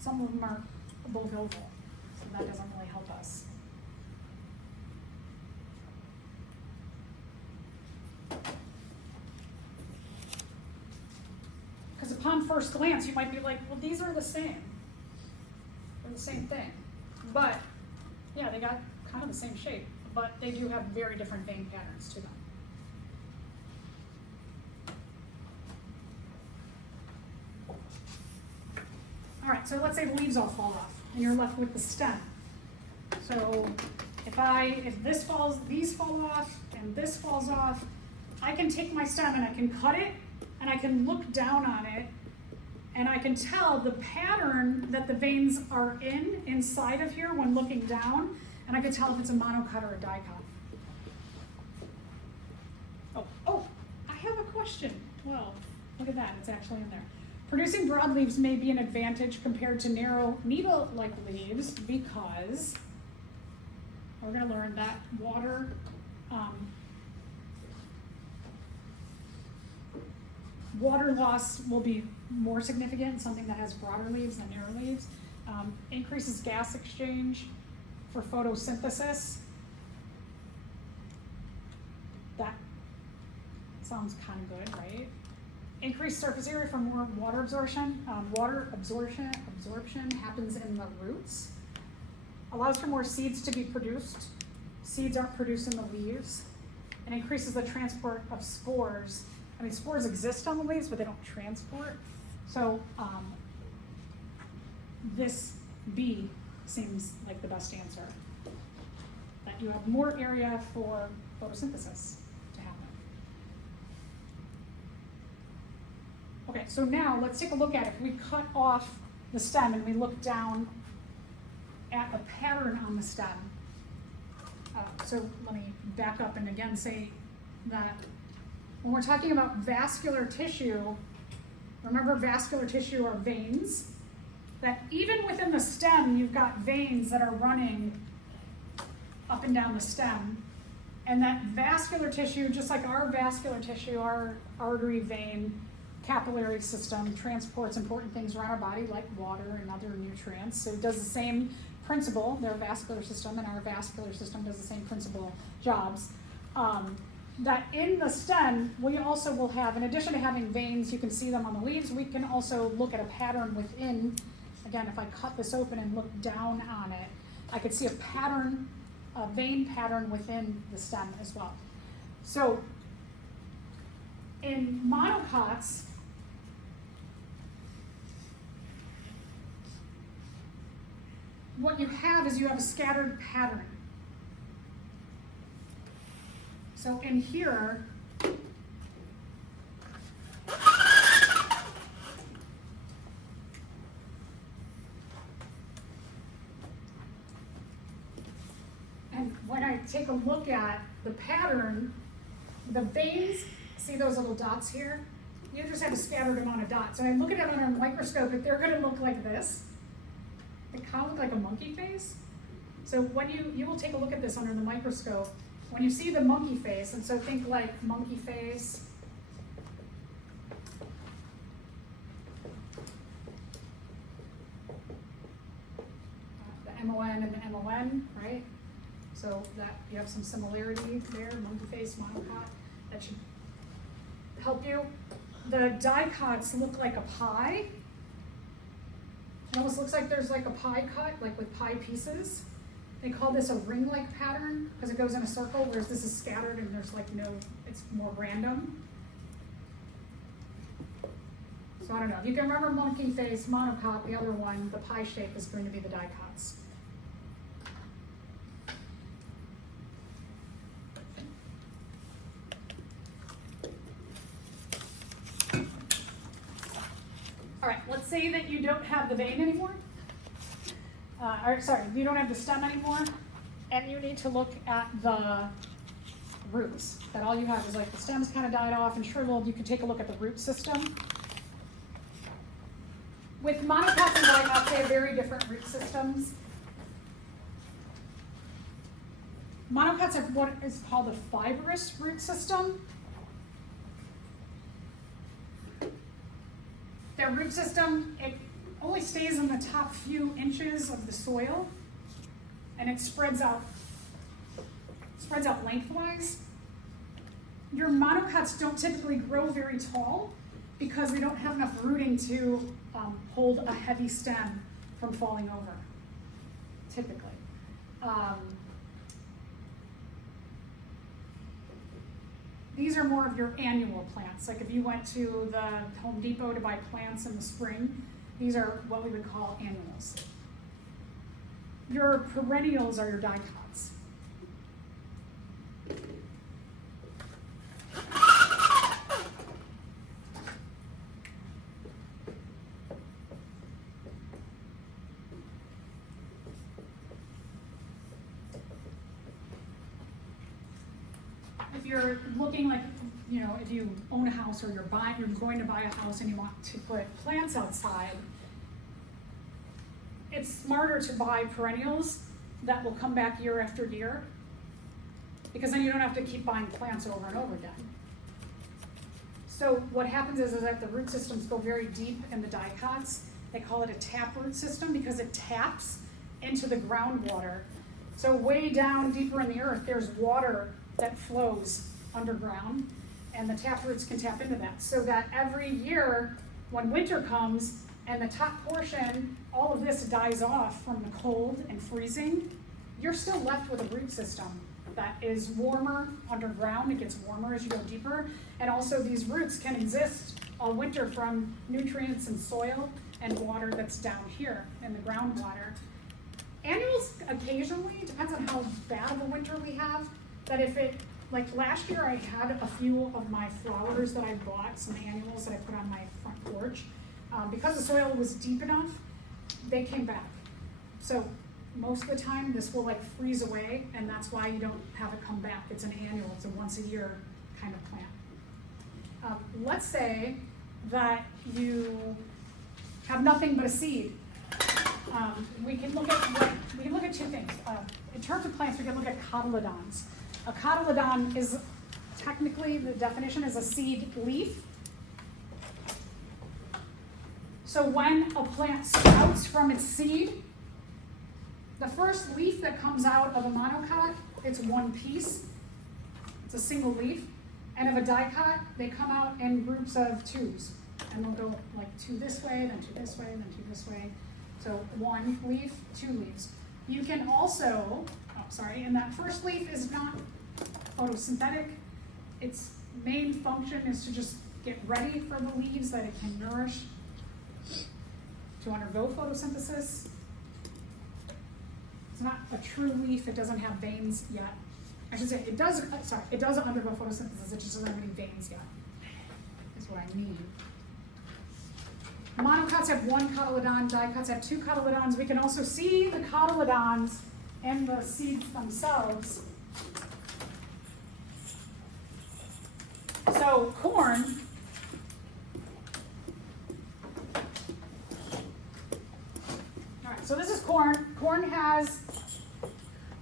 some of them are both oval, so that doesn't really help us. Because upon first glance, you might be like, well, these are the same. They're the same thing. But, yeah, they got kind of the same shape, but they do have very different vein patterns to them. All right, so let's say the leaves all fall off, and you're left with the stem. So if these fall off, and this falls off, I can take my stem and I can cut it, and I can look down on it, and I can tell the pattern that the veins are inside of here when looking down, and I can tell if it's a monocot or a dicot. Oh, I have a question. Well, look at that, it's actually in there. Producing broad leaves may be an advantage compared to narrow needle-like leaves because we're going to learn that water loss will be more significant in something that has broader leaves than narrow leaves. Increases gas exchange for photosynthesis. That sounds kind of good, right? Increased surface area for more water absorption. Water absorption happens in the roots. Allows for more seeds to be produced. Seeds aren't produced in the leaves. And increases the transport of spores. I mean, spores exist on the leaves, but they don't transport. So this B seems like the best answer. That you have more area for photosynthesis to happen. Okay, so now let's take a look at it. If we cut off the stem and we look down at a pattern on the stem. So let me back up and again say that when we're talking about vascular tissue, remember vascular tissue are veins, that even within the stem, you've got veins that are running up and down the stem. And that vascular tissue, just like our vascular tissue, our artery, vein, capillary system transports important things around our body like water and other nutrients. So it does the same principle, their vascular system, and our vascular system does the same principle jobs. That in the stem, we also will have, in addition to having veins, you can see them on the leaves, we can also look at a pattern within. Again, if I cut this open and look down on it, I could see a pattern, a vein pattern within the stem as well. So in monocots, what you have is you have a scattered pattern. So in here, and when I take a look at the pattern, the veins, see those little dots here? You just have a scattered amount of dots. So I look at it under a microscope, if they're going to look like this, they kind of look like a monkey face. So when you will take a look at this under the microscope, when you see the monkey face, and so think like monkey face, the MON and the MON, right? So that you have some similarity there, monkey face, monocot, that should help you. The dicots look like a pie. It almost looks like there's like a pie cut, like with pie pieces. They call this a ring-like pattern because it goes in a circle, whereas this is scattered and there's like no, it's more random. So I don't know. If you can remember monkey face, monocot, the other one, the pie shape is going to be the dicots. All right, let's say that you don't have the vein anymore. Or sorry, you don't have the stem anymore. and you need to look at the roots. That all you have is like the stems kind of died off and shriveled. You can take a look at the root system. With monocots and dicots, they have very different root systems. Monocots have what is called a fibrous root system. Their root system, it only stays in the top few inches of the soil, and it spreads out lengthwise. Your monocots don't typically grow very tall because they don't have enough rooting to hold a heavy stem from falling over, typically. These are more of your annual plants. Like if you went to the Home Depot to buy plants in the spring, these are what we would call annuals. Your perennials are your dicots. If you're looking like, if you own a house or you're going to buy a house and you want to put plants outside, it's smarter to buy perennials that will come back year after year, because then you don't have to keep buying plants over and over again. So what happens is that the root systems go very deep in the dicots. They call it a taproot system because it taps into the groundwater. So way down deeper in the earth, there's water that flows underground, and the taproots can tap into that. So that every year, when winter comes and the top portion, all of this dies off from the cold and freezing, you're still left with a root system that is warmer underground. It gets warmer as you go deeper. And also these roots can exist all winter from nutrients and soil and water that's down here in the groundwater. Annuals occasionally, depends on how bad of a winter we have, that if it, like last year I had a few of my flowers that I bought, some annuals that I put on my front porch. Because the soil was deep enough, they came back. So most of the time this will like freeze away, and that's why you don't have it come back. It's an annual, it's a once a year kind of plant. Let's say that you have nothing but a seed. We can look at two things. In terms of plants, we can look at cotyledons. A cotyledon is technically, the definition is a seed leaf. So when a plant sprouts from its seed, the first leaf that comes out of a monocot, it's one piece. It's a single leaf. And of a dicot, they come out in groups of twos. And they'll go like two this way, then two this way, then two this way. So one leaf, two leaves. You can also, and that first leaf is not photosynthetic. Its main function is to just get ready for the leaves that it can nourish to undergo photosynthesis. It's not a true leaf, it doesn't have veins yet. I should say, it does undergo photosynthesis, it just doesn't have any veins yet, is what I mean. Monocots have one cotyledon, dicots have two cotyledons. We can also see the cotyledons in the seeds themselves. So corn, all right, so this is corn. Corn has,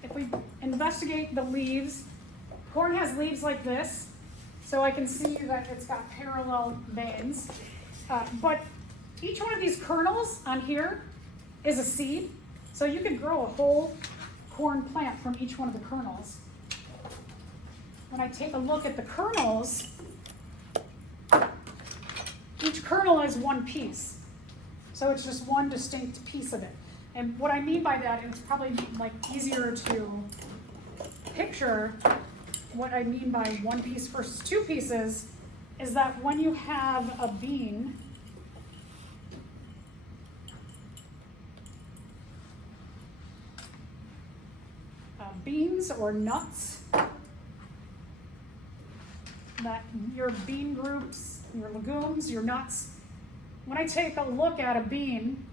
if we investigate the leaves, corn has leaves like this. So I can see that it's got parallel veins. But each one of these kernels on here is a seed. So you could grow a whole corn plant from each one of the kernels. When I take a look at the kernels, each kernel is one piece. So it's just one distinct piece of it. And what I mean by that, and it's probably like easier to picture what I mean by one piece versus two pieces, is that when you have a bean, beans or nuts, that your bean groups, your legumes, your nuts, when I take a look at a bean,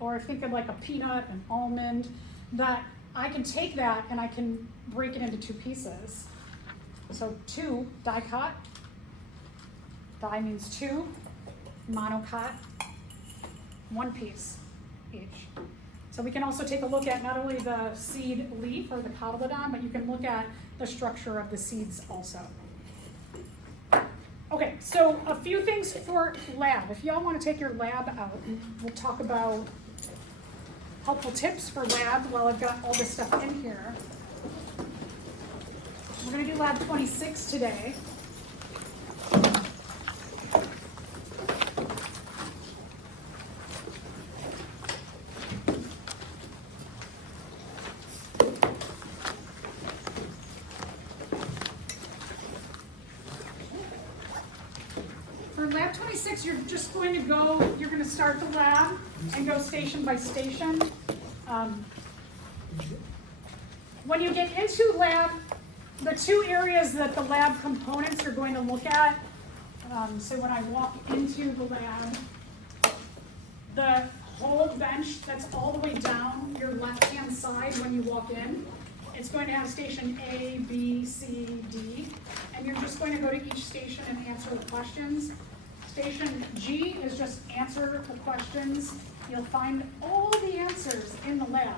or think of like a peanut, an almond, that I can take that and I can break it into two pieces. So 2 dicot, di means 2, monocot, 1 piece each. So we can also take a look at not only the seed leaf or the cotyledon, but you can look at the structure of the seeds also. Okay, so a few things for lab. If y'all want to take your lab out, we'll talk about helpful tips for lab while I've got all this stuff in here. We're going to do lab 26 today. For lab 26, you're just going to go, you're going to start the lab and go station by station. When you get into lab, the 2 areas that the lab components are going to look at, so when I walk into the lab, the whole bench that's all the way down your left-hand side when you walk in, it's going to have station A, B, C, D, and you're just going to go to each station and answer the questions. Station G is just answer the questions. You'll find all the answers in the lab.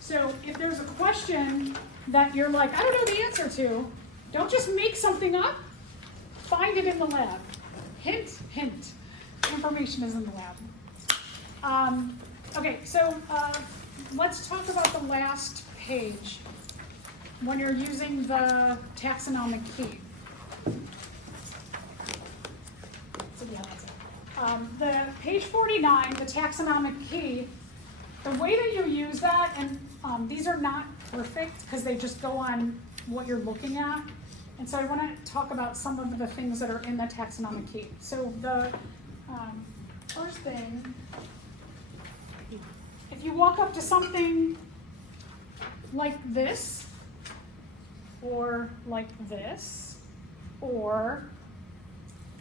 So if there's a question that you're like, I don't know the answer to, don't just make something up, find it in the lab. Hint, hint, information is in the lab. Okay, so let's talk about the last page when you're using the taxonomic key. So yeah, that's it. The page 49, the taxonomic key, the way that you use that, and these are not perfect because they just go on what you're looking at. And so I want to talk about some of the things that are in the taxonomic key. So the first thing, if you walk up to something like this, or like this, or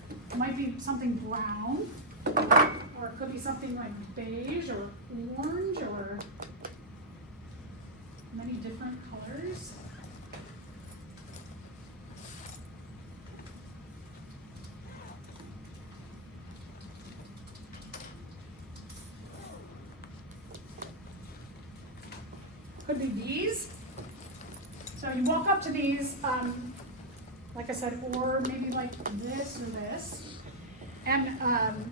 it might be something brown, or it could be something like beige or orange or many different colors. Could be these. So you walk up to these, like I said, or maybe like this or this. And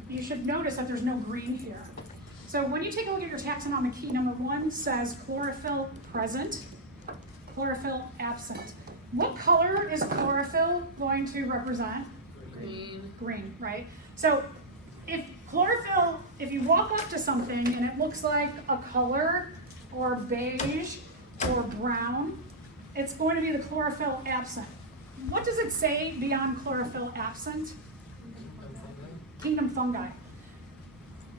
you should notice that there's no green here. So when you take a look at your taxonomic key, number 1 says chlorophyll present, chlorophyll absent. What color is chlorophyll going to represent? Green. Green, right? So if chlorophyll, if you walk up to something and it looks like a color or beige or brown, it's going to be the chlorophyll absent. What does it say beyond chlorophyll absent? Kingdom fungi.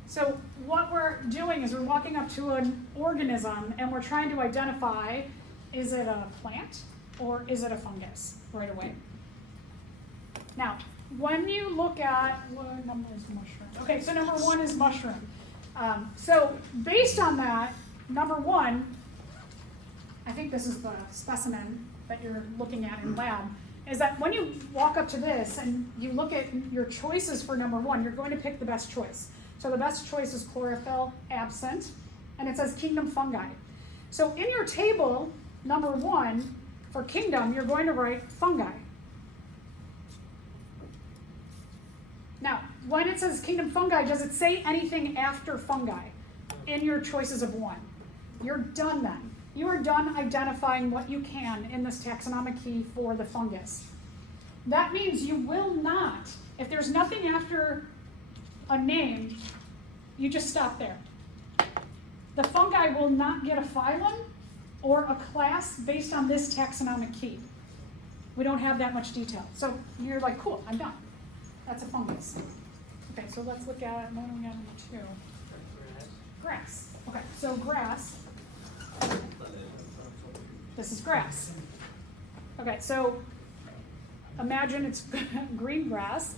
So what we're doing is we're walking up to an organism and we're trying to identify, is it a plant or is it a fungus right away? Now, when you look at, what number is mushroom? Okay, so number 1 is mushroom. So based on that, number 1, I think this is the specimen that you're looking at in lab, is that when you walk up to this and you look at your choices for number 1, you're going to pick the best choice. So the best choice is chlorophyll absent, and it says kingdom fungi. So in your table, number 1, for kingdom, you're going to write fungi. Now, when it says kingdom fungi, does it say anything after fungi in your choices of 1? You're done then. You are done identifying what you can in this taxonomic key for the fungus. That means you will not, if there's nothing after a name, you just stop there. The fungi will not get a phylum or a class based on this taxonomic key. We don't have that much detail. So you're like, cool, I'm done. That's a fungus. Okay, so let's look at what do we got number 2? Grass. Okay, so grass. This is grass. Okay, so imagine it's green grass.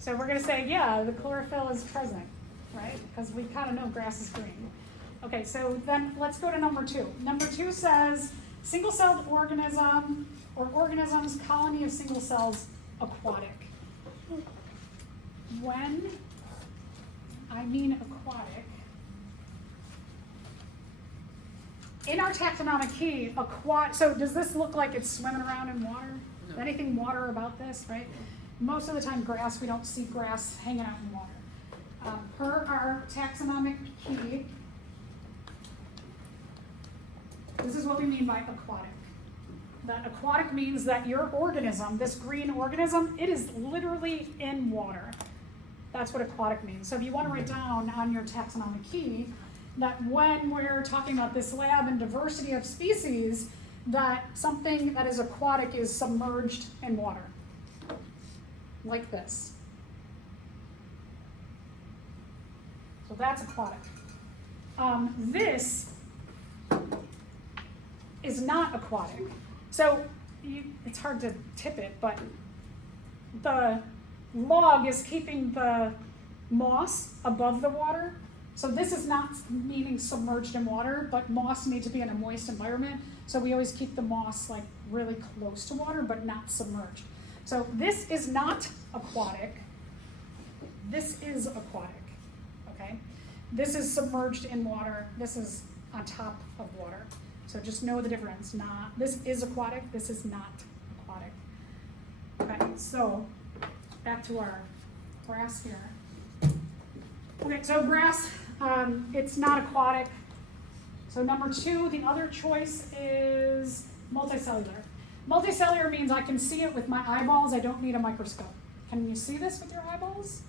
So we're going to say, yeah, the chlorophyll is present, right? Because we kind of know grass is green. Okay, so then let's go to number 2. Number 2 says single-celled organism or organisms, colony of single cells, aquatic. When I mean aquatic, in our taxonomic key, so does this look like it's swimming around in water? No. Anything water about this, right? Most of the time grass, we don't see grass hanging out in water. Per our taxonomic key, this is what we mean by aquatic. That aquatic means that your organism, this green organism, it is literally in water. That's what aquatic means. So if you want to write down on your taxonomic key that when we're talking about this lab and diversity of species, that something that is aquatic is submerged in water, like this. So that's aquatic. This is not aquatic. So it's hard to tip it, but the log is keeping the moss above the water. So this is not meaning submerged in water, but moss needs to be in a moist environment. So we always keep the moss like really close to water, but not submerged. So this is not aquatic. This is aquatic, okay? This is submerged in water. This is on top of water. So just know the difference. This is aquatic, this is not aquatic. Okay, so back to our grass here. Okay, so grass, it's not aquatic. So number 2, the other choice is multicellular. Multicellular means I can see it with my eyeballs, I don't need a microscope. Can you see this with your eyeballs?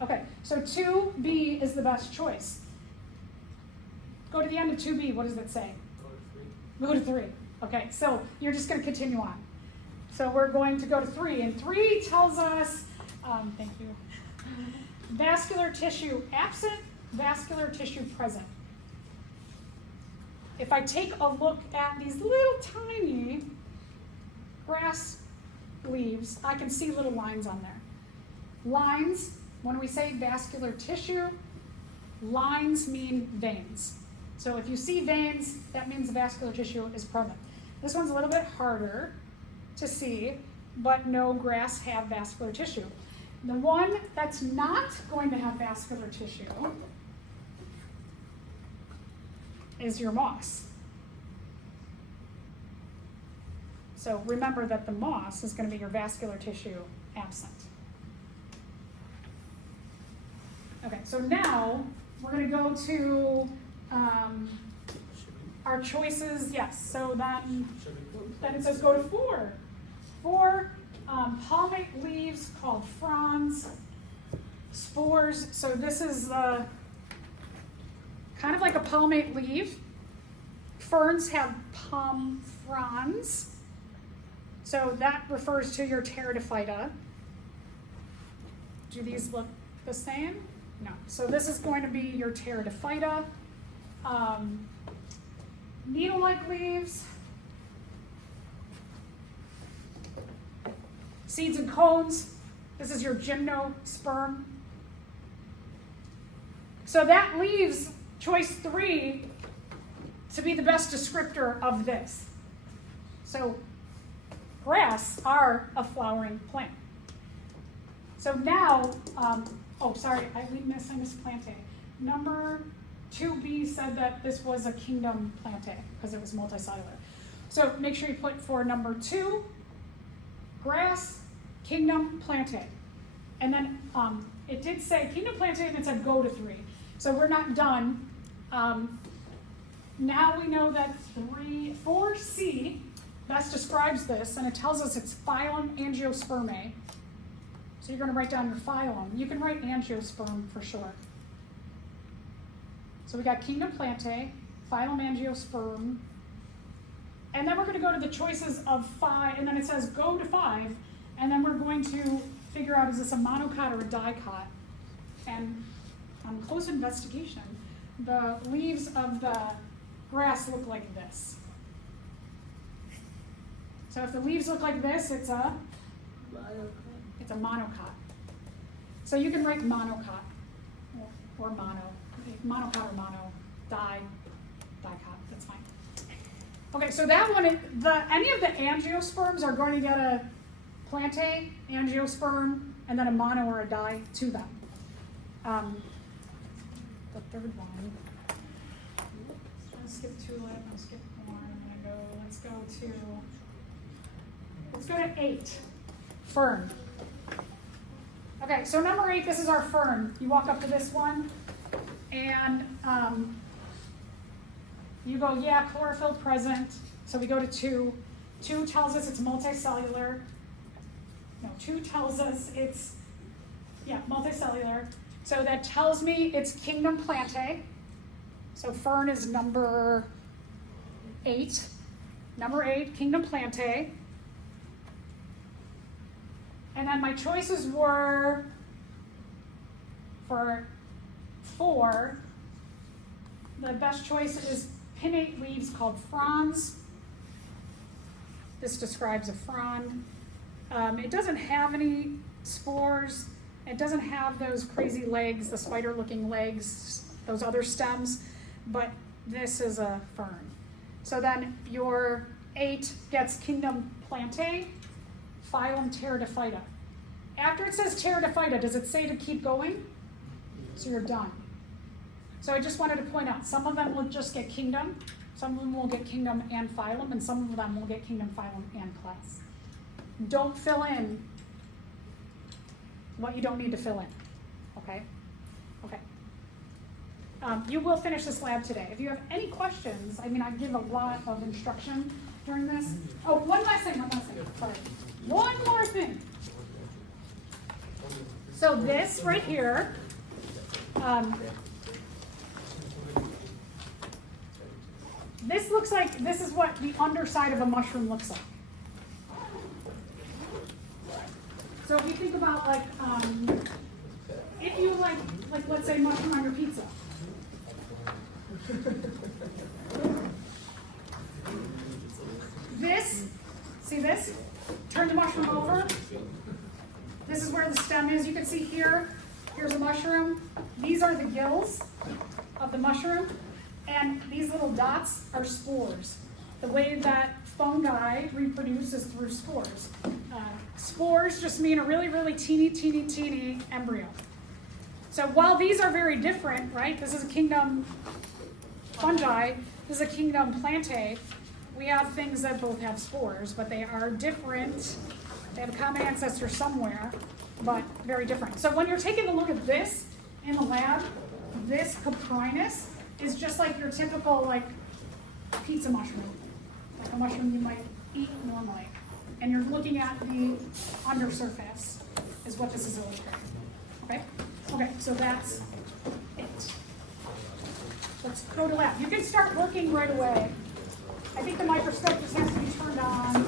Okay, so 2B is the best choice. Go to the end of 2B, what does that say? Go to 3. Okay, so you're just going to continue on. So we're going to go to 3, and 3 tells us, thank you, vascular tissue absent, vascular tissue present. If I take a look at these little tiny grass leaves, I can see little lines on there. Lines, when we say vascular tissue, lines mean veins. So if you see veins, that means the vascular tissue is present. This one's a little bit harder to see, but no grass have vascular tissue. The one that's not going to have vascular tissue is your moss. So remember that the moss is going to be your vascular tissue absent. Okay, so now we're going to go to our choices. Yes, so then it says go to 4. 4, palmate leaves called fronds, spores. So this is kind of like a palmate leaf. Ferns have palm fronds. So that refers to your pteridophyta. Do these look the same? No. So this is going to be your pteridophyta. Needle-like leaves. Seeds and cones. This is your gymnosperm. So that leaves choice 3 to be the best descriptor of this. So grass are a flowering plant. So now, oh, sorry, I missed plantae. Number 2B said that this was a kingdom plantae because it was multicellular. So make sure you put for number 2, grass, kingdom plantae. And then it did say kingdom plantae and it said go to 3. So we're not done. Now we know that 4C best describes this, and it tells us it's phylum Angiospermae. So you're going to write down your phylum. You can write angiosperm for short. So we got kingdom plantae, phylum Angiosperm, and then we're going to go to the choices of 5, and then it says go to 5, and then we're going to figure out is this a monocot or a dicot. And on close investigation, the leaves of the grass look like this. So if the leaves look like this, it's a monocot. So you can write monocot or mono. Monocot or mono, dicot, that's fine. Okay, so that one, any of the angiosperms are going to get a plantae, angiosperm, and then a mono or a di to them. The third one, I'll skip tulip, I'll skip one, I'm gonna go, let's go to 8, fern. Okay, so number 8, this is our fern. You walk up to this one, and you go, yeah, chlorophyll present. So we go to 2. 2 tells us it's multicellular. No, 2 tells us it's, yeah, multicellular. So that tells me it's kingdom plantae. So fern is number 8. Number 8, kingdom plantae. And then my choices were for 4. The best choice is pinnate leaves called fronds. This describes a frond. It doesn't have any spores. It doesn't have those crazy legs, the spider-looking legs, those other stems, but this is a fern. So then your 8 gets kingdom plantae, phylum Pteridophyta. After it says Pteridophyta, does it say to keep going? So you're done. So I just wanted to point out, some of them will just get kingdom, some of them will get kingdom and phylum, and some of them will get kingdom, phylum, and class. Don't fill in what you don't need to fill in, okay? Okay. You will finish this lab today. If you have any questions, I mean, I give a lot of instruction during this. Oh, one last thing, sorry. One more thing. So this right here, this looks like, this is what the underside of a mushroom looks like. So if you think about like, if you like let's say mushroom on your pizza. This, see this? Turn the mushroom over. This is where the stem is. You can see here, here's a mushroom. These are the gills of the mushroom. And these little dots are spores. The way that fungi reproduce is through spores. Spores just mean a really, really teeny embryo. So while these are very different, right? This is a kingdom fungi, this is a kingdom plantae. We have things that both have spores, but they are different. They have a common ancestor somewhere, but very different. So when you're taking a look at this in the lab, this Caprinus is just like your typical like pizza mushroom, like a mushroom you might eat normally. And you're looking at the undersurface is what this is illustrating. Okay? Okay, so that's it. Let's go to lab. You can start working right away. I think the microscope just has to be turned on.